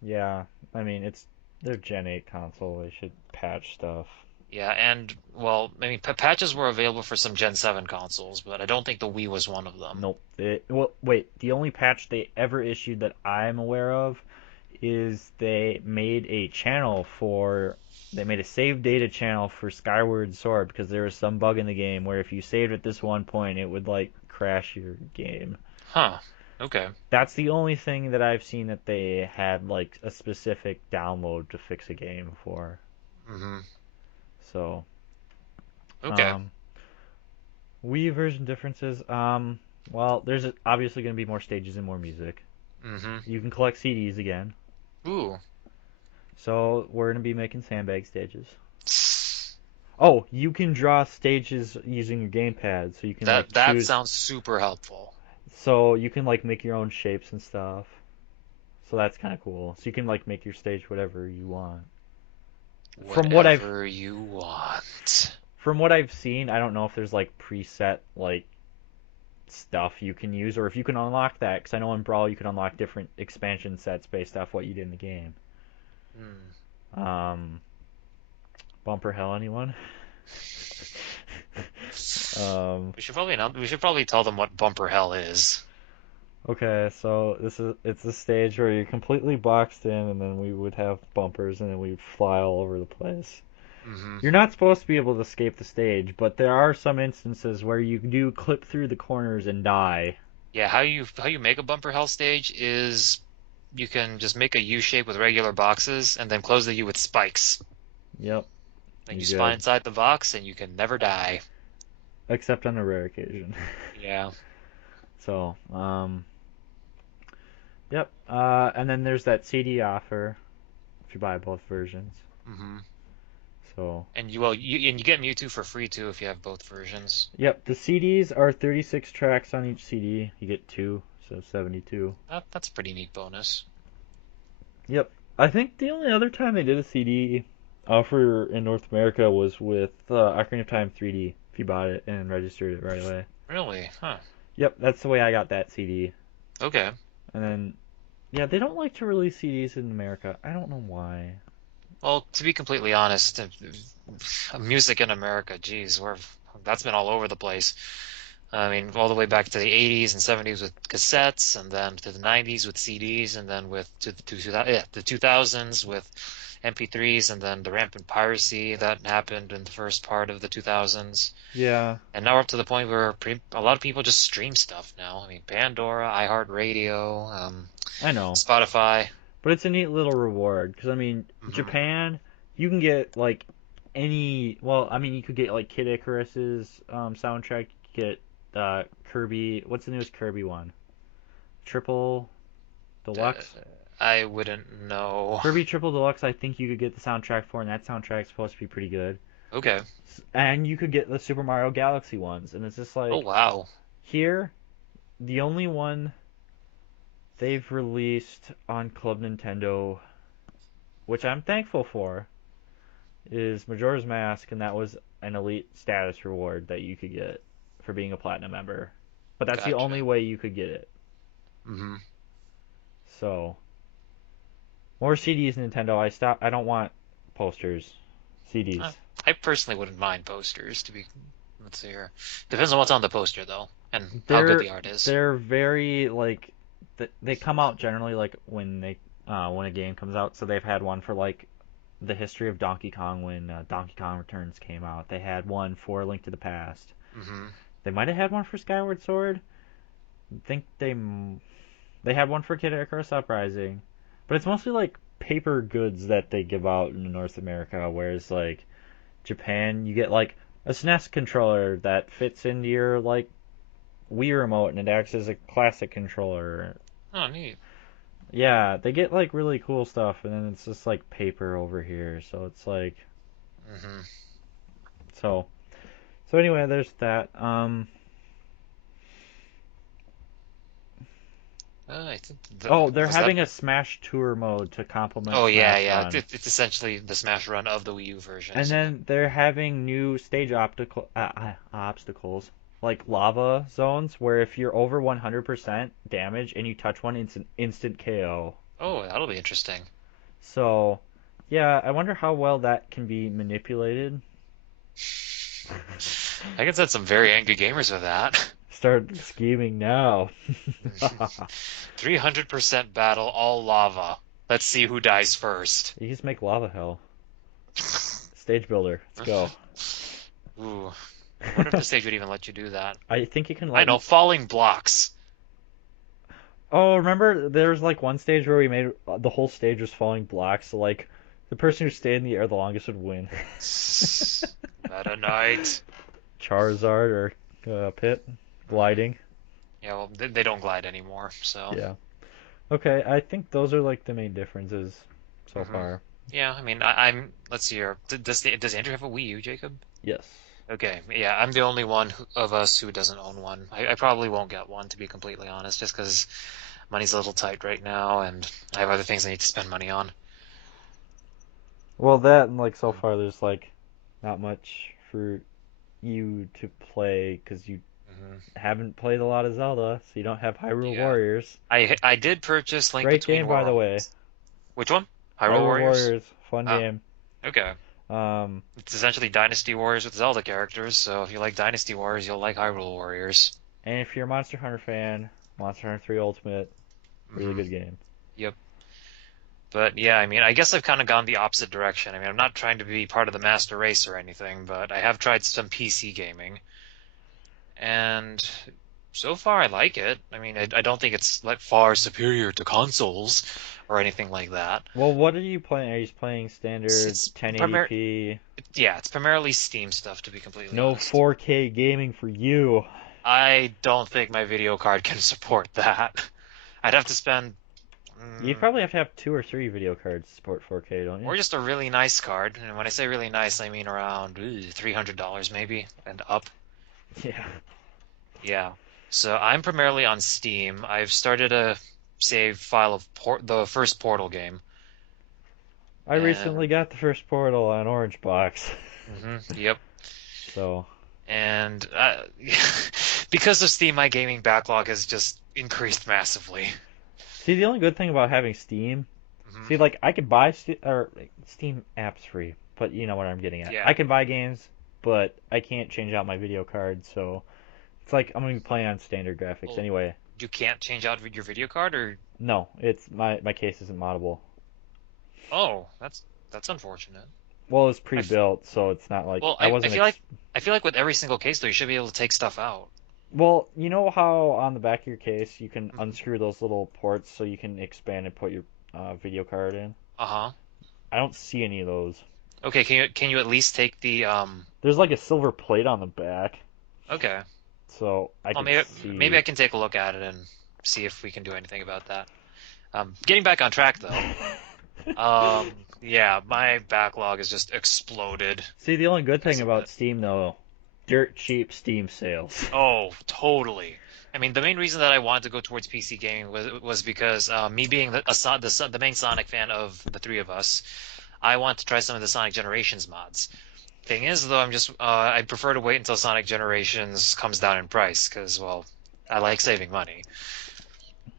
yeah, I mean it's their Gen 8 console. They should patch stuff. Yeah, and well, I mean, patches were available for some Gen 7 consoles, but I don't think the Wii was one of them. Nope. Well, wait. The only patch they ever issued that I'm aware of is they made a save data channel for Skyward Sword because there was some bug in the game where if you saved at this one point, it would like crash your game. Huh. Okay. That's the only thing that I've seen that they had like a specific download to fix a game for. Hmm. So, Okay. um, Wii version differences. Well, there's obviously going to be more stages and more music. Hmm. You can collect CDs again. Ooh. So we're going to be making sandbag stages. Oh, you can draw stages using your gamepad, so you can like That choose. sounds super helpful. So you can like make your own shapes and stuff. So that's kind of cool. So you can like make your stage whatever you want. From what I've Whatever you want. from what I've seen, I don't know if there's like preset like stuff you can use or if you can unlock that because I know in Brawl you can unlock different expansion sets based off what you did in the game. Hmm. Um, Bumper Hell, anyone? um, We should probably tell them what bumper hell is. okay, so it's a stage where you're completely boxed in, and then we would have bumpers, and then we'd fly all over the place. Hmm. You're not supposed to be able to escape the stage, but there are some instances where you do clip through the corners and die. Yeah, how you make a bumper hell stage is you can just make a U shape with regular boxes and then close the U with spikes. Yep, Then you you spawn good. inside the box and you can never die. except on a rare occasion. Yeah. So, yep. And then there's that CD offer if you buy both versions. Hmm. So, And you get Mewtwo for free too if you have both versions. yep, the CDs are 36 tracks on each CD. You get two, so 72. That's a pretty neat bonus. Yep. I think the only other time they did a CD offer in North America was with Ocarina of Time 3D. If you bought it and registered it right away. Really? Huh. Yep, that's the way I got that CD. Okay. And then, yeah, they don't like to release CDs in America. I don't know why. Well, to be completely honest, music in America, geez, that's been all over the place. I mean, all the way back to the 80s and 70s with cassettes, and then to the 90s with CDs, and then with the 2000s with MP3s, and then the rampant piracy that happened in the first part of the 2000s. Yeah, And now we're up to the point where a lot of people just stream stuff now. I mean, Pandora, iHeartRadio, I know. Spotify. But it's a neat little reward because I mean, Hmm. Japan, you can get like any. Well, I mean, you could get like Kid Icarus's soundtrack. You could get Kirby. What's the newest Kirby one? Triple Uh, Deluxe. I wouldn't know. Kirby Triple Deluxe. I think you could get the soundtrack for, and that soundtrack's supposed to be pretty good. Okay. And you could get the Super Mario Galaxy ones, and it's just Oh, like wow. here, the only one they've released on Club Nintendo, which I'm thankful for, is Majora's Mask, and that was an elite status reward that you could get for being a platinum member. But that's the only Gotcha. way you could get it. Hmm. So more CDs, Nintendo. I don't want posters. Uh, CDs. I personally wouldn't mind posters to be. Let's see here. Depends on what's on the poster, though, and how good They're the art is. they're very like they come out generally like when a game comes out. So they've had one for like the history of Donkey Kong when Donkey Kong Returns came out. They had one for Link to the Past. Hmm. They might have had one for Skyward Sword. I think they had one for Kid Icarus Uprising, but it's mostly like paper goods that they give out in North America. Whereas like Japan, you get like a SNES controller that fits into your like Wii remote and it acts as a classic controller. Oh, neat. Yeah, they get like really cool stuff, and then it's just like paper over here. So it's like Hmm. so. So anyway, there's that. I think Oh, they're was that. having a Smash Tour mode to complement Oh yeah, Smash yeah. Run. It's essentially the Smash Run of the Wii U version, And isn't it? then they're having new stage obstacles, like lava zones, where if you're over 100% damage and you touch one, it's an instant KO. Oh, that'll be interesting. So, yeah, I wonder how well that can be manipulated. I can set some very angry gamers with that. Start scheming now. 300% battle, all lava. Let's see who dies first. You just make lava hell. Stage builder. Let's go. Ooh, I wonder if the stage would even let you do that. I think it can I let know, you. falling blocks. Oh, remember there's like one stage where we made the whole stage was falling blocks, so like the person who stayed in the air the longest would win. Meta Knight. Charizard or Pit gliding. Yeah, well, they don't glide anymore, so. Yeah. Okay, I think those are like the main differences so Hmm. far. Yeah, I mean, I'm. Let's see here. Does Andrew have a Wii U, Jacob? Yes. Okay, yeah, I'm the only one of us who doesn't own one. I probably won't get one, to be completely honest, just because money's a little tight right now, and I have other things I need to spend money on. Well, that and like so far there's like not much for you to play because you Hmm. haven't played a lot of Zelda, so you don't have Hyrule Yeah, Warriors. I did purchase Link Great Between game, by the way. Worlds. Which one? Hyrule Hyrule Warriors? Warriors, fun Oh, game. okay. Um, It's essentially Dynasty Warriors with Zelda characters, so if you like Dynasty Warriors, you'll like Hyrule Warriors. and if you're a Monster Hunter fan, Monster Hunter 3 Ultimate, really Hmm. good game. Yep. But yeah, I mean, I guess I've kind of gone the opposite direction. I mean, I'm not trying to be part of the master race or anything, but I have tried some PC gaming. And So far, I like it. I mean, I don't think it's like far superior to consoles or anything like that. Well, what are you playing? Are you playing It's, standard it's primar 1080p? yeah, it's primarily Steam stuff, to be completely No honest. 4K gaming for you. I don't think my video card can support that. I'd have to spend, You mm, probably have to have two or three video cards to support 4K, don't you? or just a really nice card. And when I say really nice, I mean around $300 maybe and up. Yeah. Yeah. So I'm primarily on Steam. I've started a save file of the first Portal game, I recently and got the first Portal on Orange Box. yep. So, And because of Steam, my gaming backlog has just increased massively. see, the only good thing about having Steam, hmm see, like I could buy Steam apps free, but you know what I'm getting at. I Yeah. can buy games, but I can't change out my video card, so it's like I'm gonna be playing on standard graphics Well, anyway. you can't change out your video card, or No, it's my case isn't moddable. oh, that's unfortunate. Well, it's I f pre-built, so it's not like well, I I wasn't feel like with every single case though, you should be able to take stuff out. Well, you know how on the back of your case you can hmm unscrew those little ports so you can expand and put your video card in? Uh-huh. I don't see any of those. Okay, can you at least take the There's like a silver plate on the back, okay. so I Well, could maybe I see. can take a look at it and see if we can do anything about that. Getting back on track though. Yeah, my backlog has just exploded See, the only good because thing of about it. Steam though, dirt cheap Steam sales. Oh, totally. I mean, the main reason that I wanted to go towards PC gaming was because me being the main Sonic fan of the three of us, I want to try some of the Sonic Generations mods. Thing is, though, I prefer to wait until Sonic Generations comes down in price because, well, I like saving money.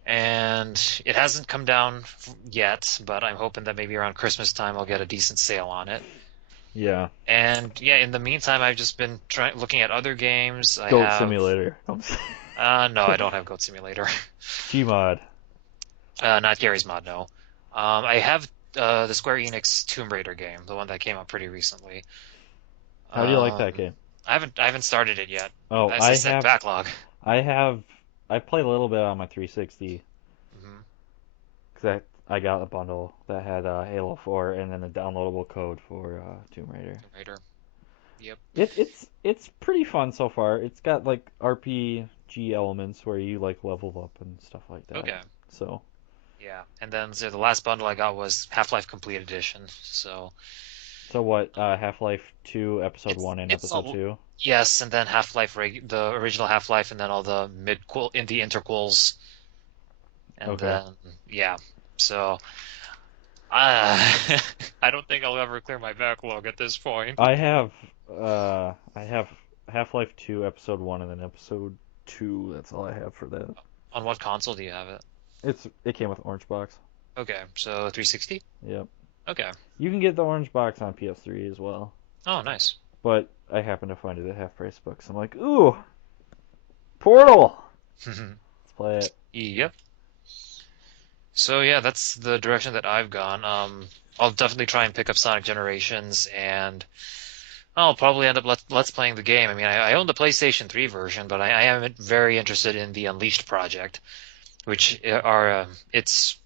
And it hasn't come down yet, but I'm hoping that maybe around Christmas time I'll get a decent sale on it. Yeah, And yeah, in the meantime, I've just been trying looking at other games. I Goat have Simulator. no, I don't have Goat Simulator. Gmod. Not Gary's Mod, no. I have the Square Enix Tomb Raider game, the one that came out pretty recently. How do you like that Um, game? I haven't started it yet. Oh, As I said, backlog. I have, I played a little bit on my 360 hmm because I got a bundle that had Halo 4 and then a downloadable code for Tomb Raider. Tomb Raider. Yep. It's pretty fun so far. It's got like RPG elements where you like level up and stuff like that. Okay. So Yeah. And then so the last bundle I got was Half-Life Complete Edition. So so what? Half-Life 2, Episode it's 1, and it's Episode a 2. yes, and then the original Half-Life, and then all the the interquels, and Okay. then yeah. So uh, I don't think I'll ever clear my backlog at this point. I have Half-Life 2, Episode 1, and then Episode 2. That's all I have for that. On what console do you have it? It came with Orange Box. Okay, so 360? Yep. Okay. You can get the Orange Box on PS3 as well, Oh, nice. but I happen to find it at half price books. I'm like, ooh, Portal. Let's play it. Yep. So yeah, that's the direction that I've gone. I'll definitely try and pick up Sonic Generations, and I'll probably end up let's playing the game. I mean, I own the PlayStation 3 version, but I am very interested in the Unleashed project, which it's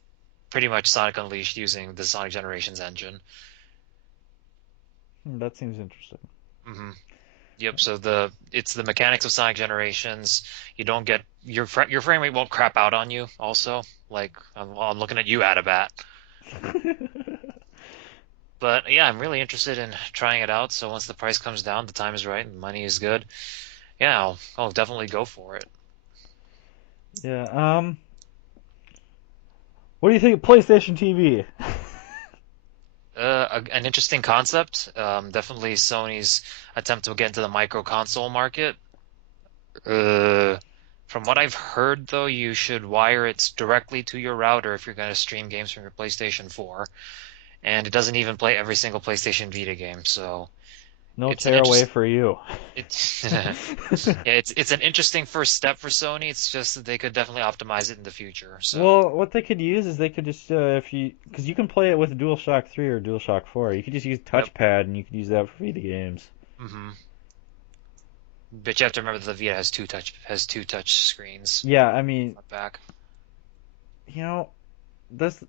pretty much Sonic Unleashed using the Sonic Generations engine. That seems interesting. hmm Yep. So it's the mechanics of Sonic Generations. You don't get your frame rate won't crap out on you. Also, like I'm looking at you, Adabat. But yeah, I'm really interested in trying it out. So once the price comes down, the time is right, and the money is good. Yeah, I'll definitely go for it. Yeah. What do you think of PlayStation TV? An interesting concept. Definitely Sony's attempt to get into the micro console market. Uh, from what I've heard, though, you should wire it directly to your router if you're going to stream games from your PlayStation 4, and it doesn't even play every single PlayStation Vita game. So No it's an tearaway interest. for you. It's yeah, it's an interesting first step for Sony. It's just that they could definitely optimize it in the future. So Well, what they could use is they could just if you because you can play it with DualShock 3 or DualShock 4. You could just use yep. touchpad and you could use that for Vita games. hmm But you have to remember that the Vita has two touch screens, Yeah, I mean, front back. you know, this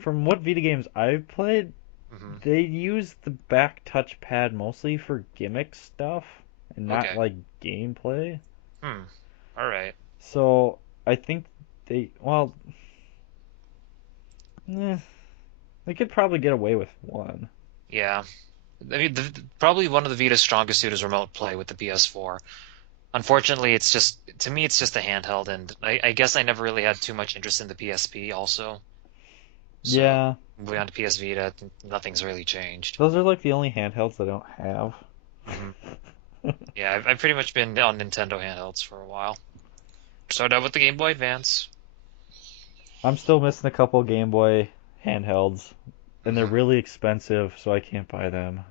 from what Vita games I've played, Hmm. they use the back touchpad mostly for gimmick stuff and not Okay. like gameplay. Hmm. All right. So I think well, eh, they could probably get away with one. Yeah. I mean, probably one of the Vita's strongest suit is remote play with the PS4. Unfortunately, it's just to me, it's just a handheld, and I guess I never really had too much interest in the PSP also. So Yeah, moving on to PS Vita, nothing's really changed. those are like the only handhelds I don't have. Hmm. Yeah, I've pretty much been on Nintendo handhelds for a while. Started out with the Game Boy Advance. I'm still missing a couple Game Boy handhelds, and they're Hmm. really expensive, so I can't buy them.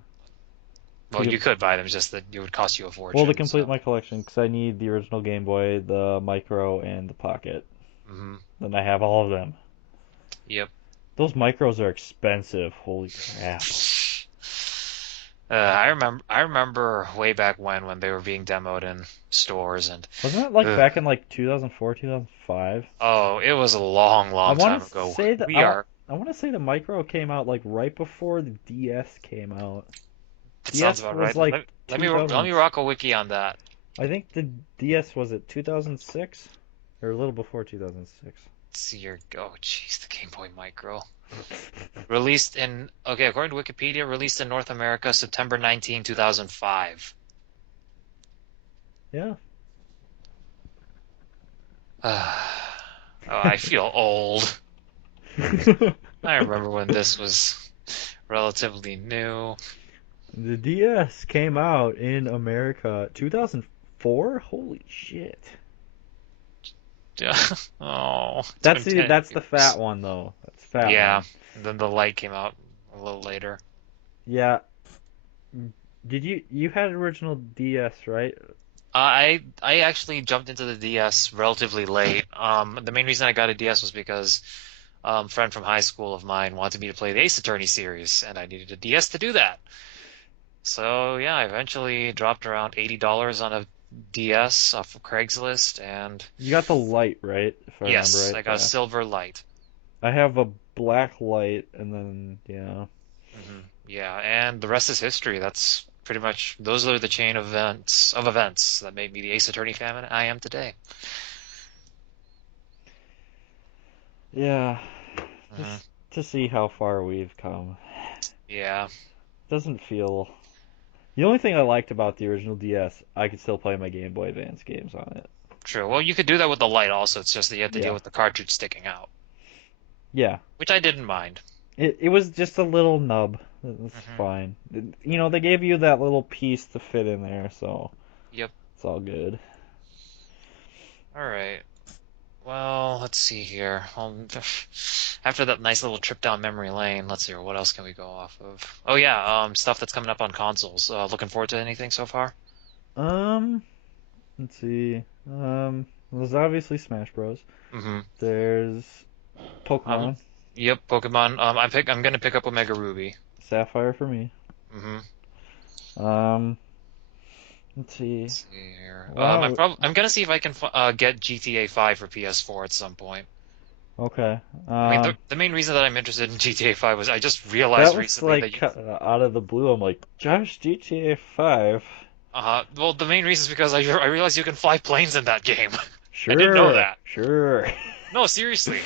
Well, To, you could buy them, just that it would cost you a well, to fortune. complete So, my collection, because I need the original Game Boy, the Micro, and the Pocket. hmm. Then I have all of them. Yep. Those Micros are expensive. Holy crap. I remember way back when they were being demoed in stores and Wasn't that like ugh, back in like 2004, 2005? oh, it was a long, I long want time to ago. say that We are. I want to say the Micro came out like right before the DS came out. That sounds DS about was right. like Let me 2000. rock a wiki on that. I think the DS was it 2006 or a little before 2006. Let's see your oh jeez, the Game Boy Micro. Released in okay, according to Wikipedia, released in North America September 19, 2005. Yeah. Oh, I feel old. I remember when this was relatively new. The DS came out in America 2004. Holy shit. Oh, it's been 10 That's the fat years. one though. That's the fat Yeah, one. and then the light came out a little later. Yeah. Did you had original DS, right? I actually jumped into the DS relatively late. The main reason I got a DS was because a friend from high school of mine wanted me to play the Ace Attorney series, and I needed a DS to do that. So yeah, I eventually dropped around $80 on a DS off of Craigslist, and You got the light, right? If I remember yes, right. I got a Yeah. silver light. I have a black light and then yeah. Yeah, and the rest is history. That's pretty much those are the chain of events that made me the Ace Attorney fan I am today. Yeah. Hmm. Just to see how far we've come. Yeah, Doesn't feel the only thing I liked about the original DS, I could still play my Game Boy Advance games on it. true. Well, you could do that with the light also. It's just that you have to deal Yeah. with the cartridge sticking out, Yeah. which I didn't mind. It was just a little nub. It's Hmm. fine. You know, they gave you that little piece to fit in there, so Yep. it's all good. All right. Well, let's see here. After that nice little trip down memory lane, let's see here. What else can we go off of? Oh yeah, stuff that's coming up on consoles. Looking forward to anything so far? Um, let's see. There's obviously Smash Bros. Mm-hmm. There's Um, Pokemon, yep, Pokemon. I'm gonna pick up Omega Ruby. Sapphire for me. Mm-hmm. Um, let's see. See here. Wow. I'm gonna see if I can get GTA 5 for PS4 at some point. Okay. I mean, the main reason that I'm interested in GTA 5 was I just realized That was recently that like you out of the blue. I'm like, Josh, GTA 5. well, the main reason is because I realized you can fly planes in that game. I didn't know Sure, that. sure. No, seriously.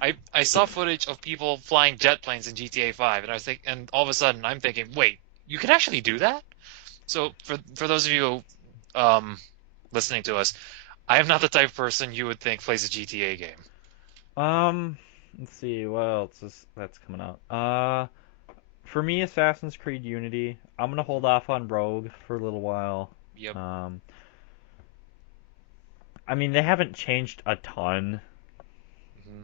I saw footage of people flying jet planes in GTA 5, and and all of a sudden I'm thinking, wait, you can actually do that? So for those of you um listening to us, I am not the type of person you would think plays a GTA game. Um, let's see what else is that's coming out. For me, Assassin's Creed Unity. I'm gonna hold off on Rogue for a little while. Yep. Um, I mean they haven't changed a ton, Hmm.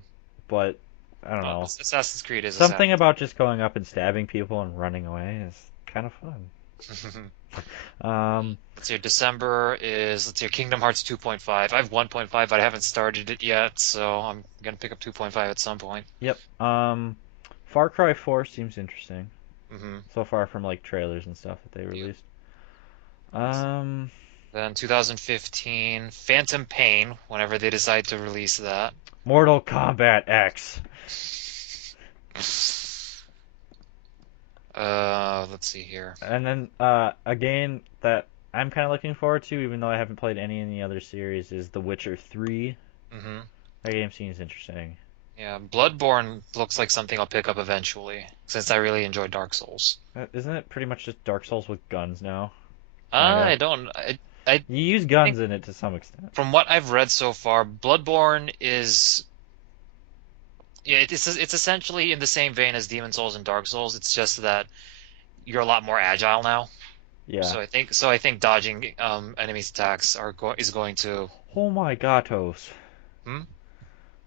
but I don't Well, know. Assassin's Creed is Something Assassin's about just going up and stabbing people and running away is kind of fun. Creed. Um, Let's see, December is, let's see, Kingdom Hearts 2.5. I have 1.5, but I haven't started it yet, so I'm gonna pick up 2.5 at some point. yep. Far Cry 4 seems interesting Hmm. so far from like trailers and stuff that they Yep. released. Um, Then 2015, Phantom Pain, whenever they decide to release that. Mortal Kombat X. Let's see here. And then a game that I'm kind of looking forward to, even though I haven't played any in the other series, is The Witcher 3. Hmm. That game seems interesting. Yeah, Bloodborne looks like something I'll pick up eventually, since I really enjoy Dark Souls. Isn't it pretty much just Dark Souls with guns now? I Kinda. don't. I You use guns think in it to some extent. from what I've read so far, Bloodborne is yeah, it's essentially in the same vein as Demon Souls and Dark Souls. It's just that you're a lot more agile now. Yeah. So I think dodging enemies' attacks is going to Oh my gatos. hmm?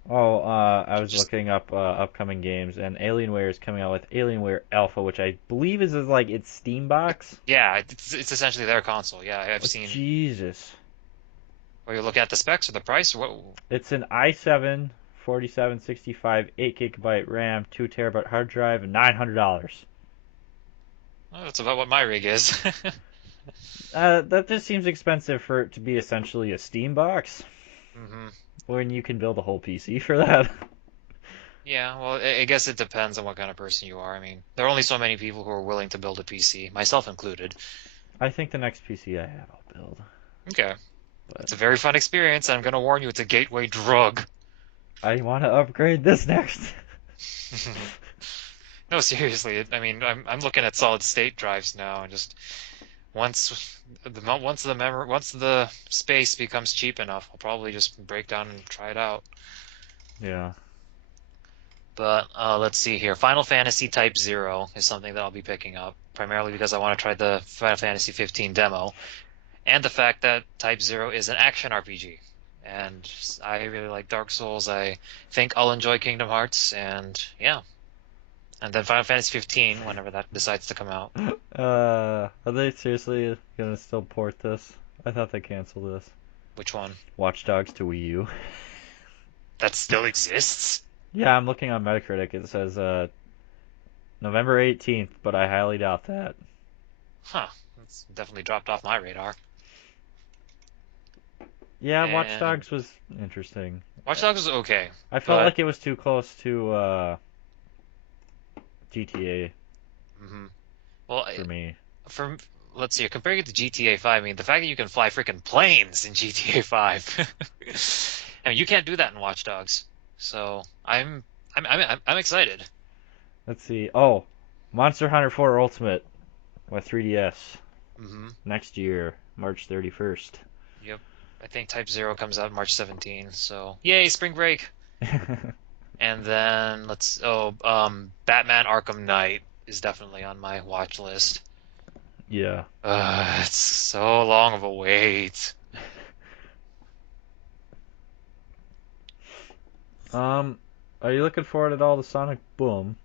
Oh, I was Just looking up upcoming games, and Alienware is coming out with Alienware Alpha, which I believe is like its Steam box. yeah, it's essentially their console. Yeah, I've Oh, seen. Jesus. Are you looking at the specs or the price or what? It's an i7 4765 8 GB RAM, 2 TB hard drive, and $900. Oh, that's about what my rig is. That just seems expensive for it to be essentially a Steam box Hmm. when you can build a whole PC for that. Yeah, well, I guess it depends on what kind of person you are. I mean, there are only so many people who are willing to build a PC, myself included. I think the next PC I have I'll build, Okay, but it's a very fun experience. I'm gonna warn you, it's a gateway drug. I want to upgrade this next. No, seriously. I mean, I'm looking at solid state drives now, and just once the space becomes cheap enough, I'll probably just break down and try it out. Yeah. But let's see here. Final Fantasy Type Zero is something that I'll be picking up, primarily because I want to try the Final Fantasy 15 demo, and the fact that Type Zero is an action RPG. And I really like Dark Souls. I think I'll enjoy Kingdom Hearts, and yeah. And then Final Fantasy 15, whenever that decides to come out. Are they seriously gonna still port this? I thought they canceled this. Which one? Watch Dogs to Wii U. That still exists? Yeah, I'm looking on Metacritic. It says November 18th, but I highly doubt that. Huh. That's definitely dropped off my radar. Yeah, Watch And Dogs was interesting. Watch Dogs is okay, I felt but like it was too close to GTA mhm. Well, for me. for let's see, comparing it to GTA 5, I mean, the fact that you can fly freaking planes in GTA 5. I mean, you can't do that in Watch Dogs. So I'm excited. Let's see. Oh, Monster Hunter 4 Ultimate with 3DS Hmm. next year, March 31st. Yep. I think Type Zero comes out March 17, so yay, spring break. And then Batman Arkham Knight is definitely on my watch list. Yeah. It's so long of a wait. Um, are you looking forward at all to Sonic Boom?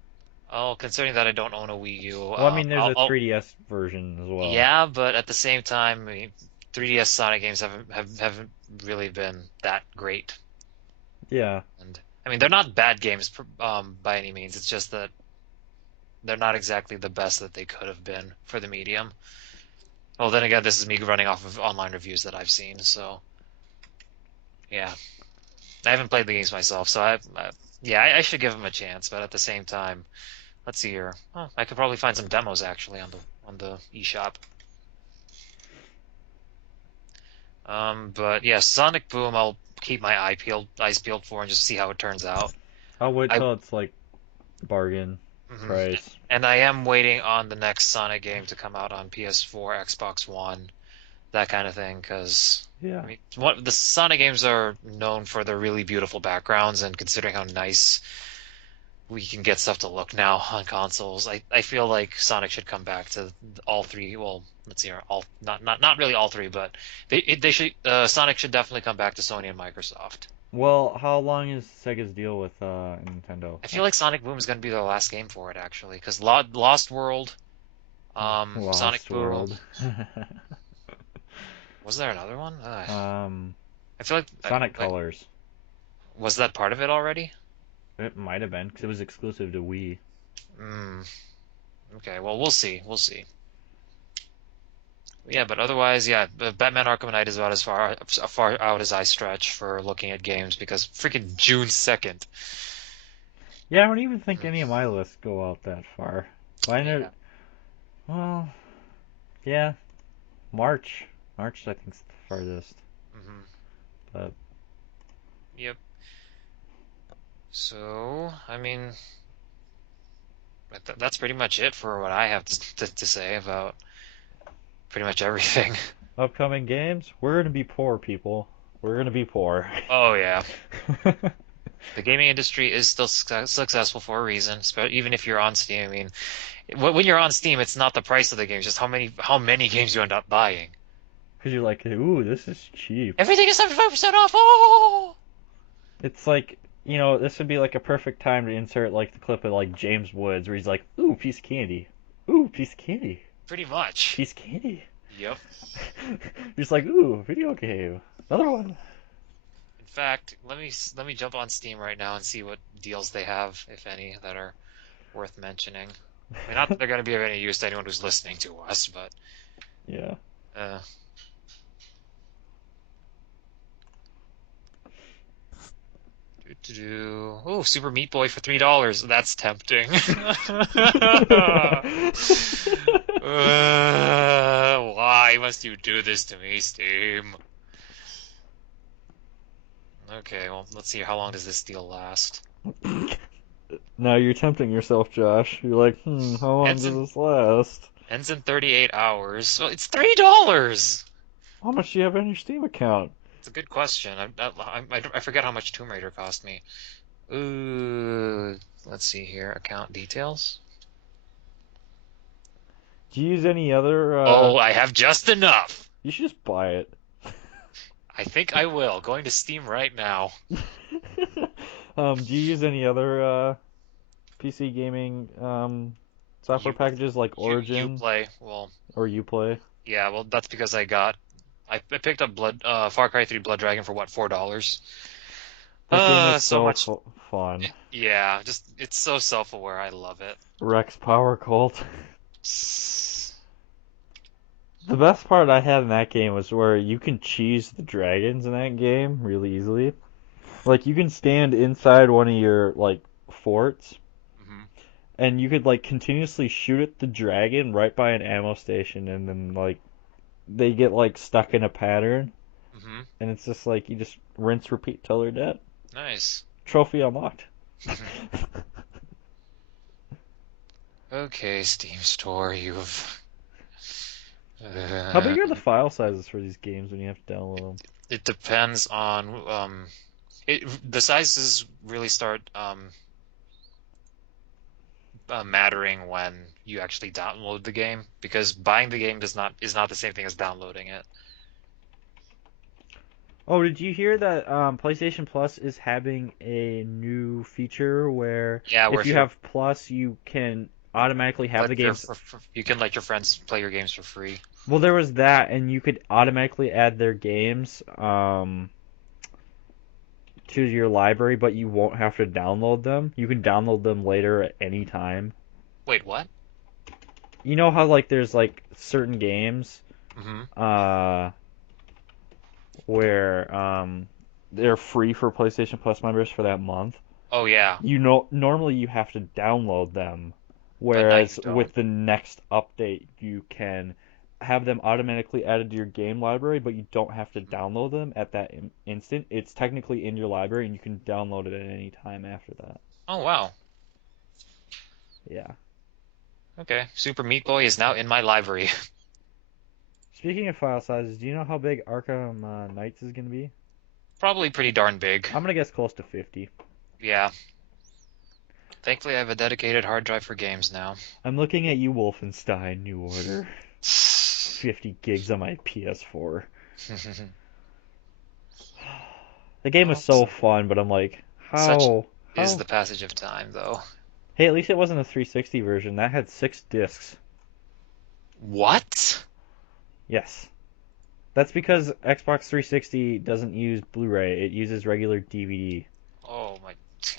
Oh, considering that I don't own a Wii U, Well, I mean, there's a 3DS version as well. yeah, but at the same time, I mean, 3DS Sonic games haven't really been that great. Yeah. And I mean, they're not bad games by any means. It's just that they're not exactly the best that they could have been for the medium. Well, then again, this is me running off of online reviews that I've seen, so yeah. I haven't played the games myself, so yeah, I should give them a chance. But at the same time, let's see here. Oh, I could probably find some demos actually on the eShop. But yeah, Sonic Boom, I'll keep my eyes peeled for and just see how it turns out. I'll wait I till it's like bargain mhm. price. And I am waiting on the next Sonic game to come out on PS4, Xbox One, that kind of thing. Because I Yeah. mean, what the Sonic games are known for their really beautiful backgrounds, and considering how nice we can get stuff to look now on consoles. I feel like Sonic should come back to all three. Well, let's see, all not really all three, but they should Sonic should definitely come back to Sony and Microsoft. Well, how long is Sega's deal with Nintendo? I feel like Sonic Boom is going to be their last game for it actually, because Lost World, Sonic Lost Boom. World. Was there another one? um, I feel Sonic like Colors. was that part of it already? It might have been because it was exclusive to Wii. Hmm. Okay, well we'll see. We'll see. Yeah, but otherwise, yeah, Batman Arkham Knight is about as far out as I stretch for looking at games because freaking June 2nd. Yeah, I don't even think Hmm. any of my lists go out that far. Mine are, Yeah. well, yeah, March. March, I think, is the farthest. Hmm. But Yep. So, I mean, that's pretty much it for what I have to say about pretty much everything. upcoming games, we're gonna be poor, people. We're gonna be poor. Oh yeah, the gaming industry is still successful for a reason, even if you're on Steam. I mean, when you're on Steam, it's not the price of the game, it's just how many games you end up buying. Because you're like, ooh, this is cheap. Everything is 75% off. Oh! It's like, this would be like a perfect time to insert like the clip of like James Woods where he's like, ooh, piece of candy. Ooh, piece of candy. Pretty much. Piece of candy. Yep. He's like, ooh, video game. Another one. In fact, let me jump on Steam right now and see what deals they have, if any, that are worth mentioning. I mean, not that they're going to be of any use to anyone who's listening to us, but Yeah. uh, oh, Super Meat Boy for $3. That's tempting. Why must you do this to me, Steam? Okay, well, let's see. How long does this deal last? Now you're tempting yourself, Josh. You're like, how long Ends does in this last? ends in 38 hours. Well, it's $3. How much do you have on your Steam account? It's a good question. I forget how much Tomb Raider cost me. Ooh, let's see here. Account details. Do you use any other, Oh, I have just enough. you should just buy it. I think I will. Going to Steam right now. Do you use any other, PC gaming, software You, packages like you Origin play. Well, or Uplay? yeah. Well, that's because I picked up Far Cry 3 Blood Dragon for what, $4? That game is So so much. fun. Yeah, just it's so self-aware. I love it. Rex Power Cult. The best part I had in that game was where you can cheese the dragons in that game really easily. Like you can stand inside one of your like forts Hmm. and you could like continuously shoot at the dragon right by an ammo station and then like they get like stuck in a pattern Hmm. and it's just like you just rinse repeat till they're dead. Nice. Trophy unlocked. Okay, Steam Store, How big uh, are the file sizes for these games when you have to download them? it depends on the sizes really start mattering when you actually download the game because buying the game does not is not the same thing as downloading it. Oh, did you hear that PlayStation Plus is having a new feature where Yeah, where if if you you're have Plus, you can automatically have the games. you can let your friends play your games for free. Well, there was that, and you could automatically add their games to your library, but you won't have to download them. You can download them later at any time. Wait, what? You know how like there's like certain games Hmm. uh where they're free for PlayStation Plus members for that month. Oh yeah, Normally you have to download them, but now you whereas don't. with the next update you can have them automatically added to your game library, but you don't have to Mhm. download them at that instant. It's technically in your library and you can download it at any time after that. Oh wow. Yeah. Okay, Super Meat Boy is now in my library. Speaking of file sizes, do you know how big Arkham Knights is going to be? Probably pretty darn big. I'm going to guess close to 50. Yeah. Thankfully, I have a dedicated hard drive for games now. I'm looking at you, Wolfenstein New Order. 50 gigs on my PS4. The game was Well, so fun, but I'm like, such how? is How? the passage of time, though. Hey, at least it wasn't a 360 version. That had 6 discs. What? Yes. That's because Xbox 360 doesn't use Blu-ray. It uses regular DVD. Oh my.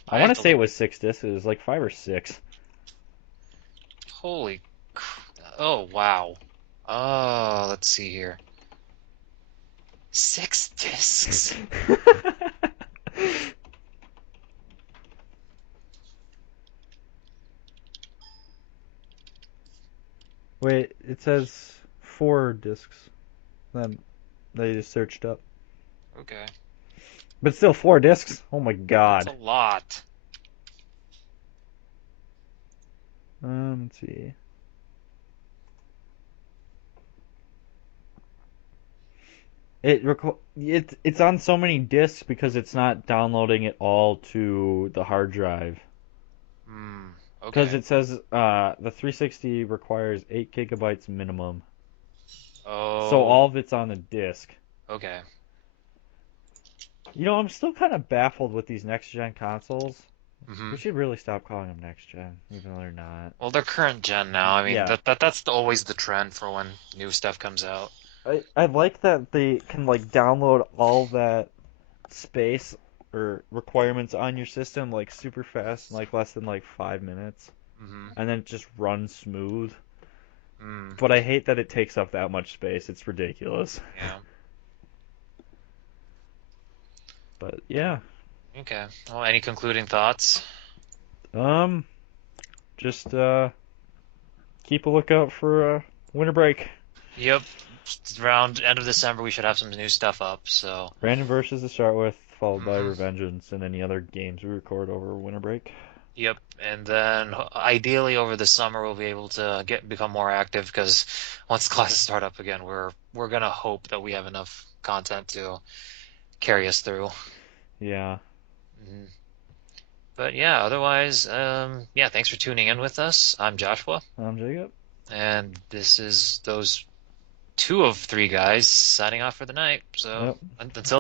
I I want have to to say it look. was 6 discs. It was like 5 or 6. Holy. Oh, wow. Oh, let's see here. 6 discs. Wait, it says 4 discs. Then they just searched up. Okay, But still 4 discs? Oh my that's a god. lot. Let's see. It's on so many discs because it's not downloading it all to the hard drive. Hmm. Because Okay. it says the 360 requires 8 GB minimum. So Oh. all of it's on the disk. Okay. I'm still kind of baffled with these next gen consoles. Mm-hmm. We should really stop calling them next gen, even though they're not. Well, they're current gen now. I mean, Yeah, always the trend for when new stuff comes out. I like that they can like download all that space or requirements on your system like super fast, in, like less than like 5 minutes, Mm-hmm. and then it just runs smooth. Mm. But I hate that it takes up that much space. It's ridiculous. Yeah. But yeah, Okay. Well, any concluding thoughts? um, just keep a lookout for winter break. Yep. Around end of December, we should have some new stuff up. So, Random verses to start with, followed by mm-hmm. Revengeance and any other games we record over winter break. Yep. And then ideally over the summer, we'll be able to become more active because once classes start up again, we're gonna hope that we have enough content to carry us through. Yeah, Mhm. But yeah, otherwise, yeah, thanks for tuning in with us. I'm Joshua, I'm Jacob. and this is those two of three guys signing off for the night. So Yep. until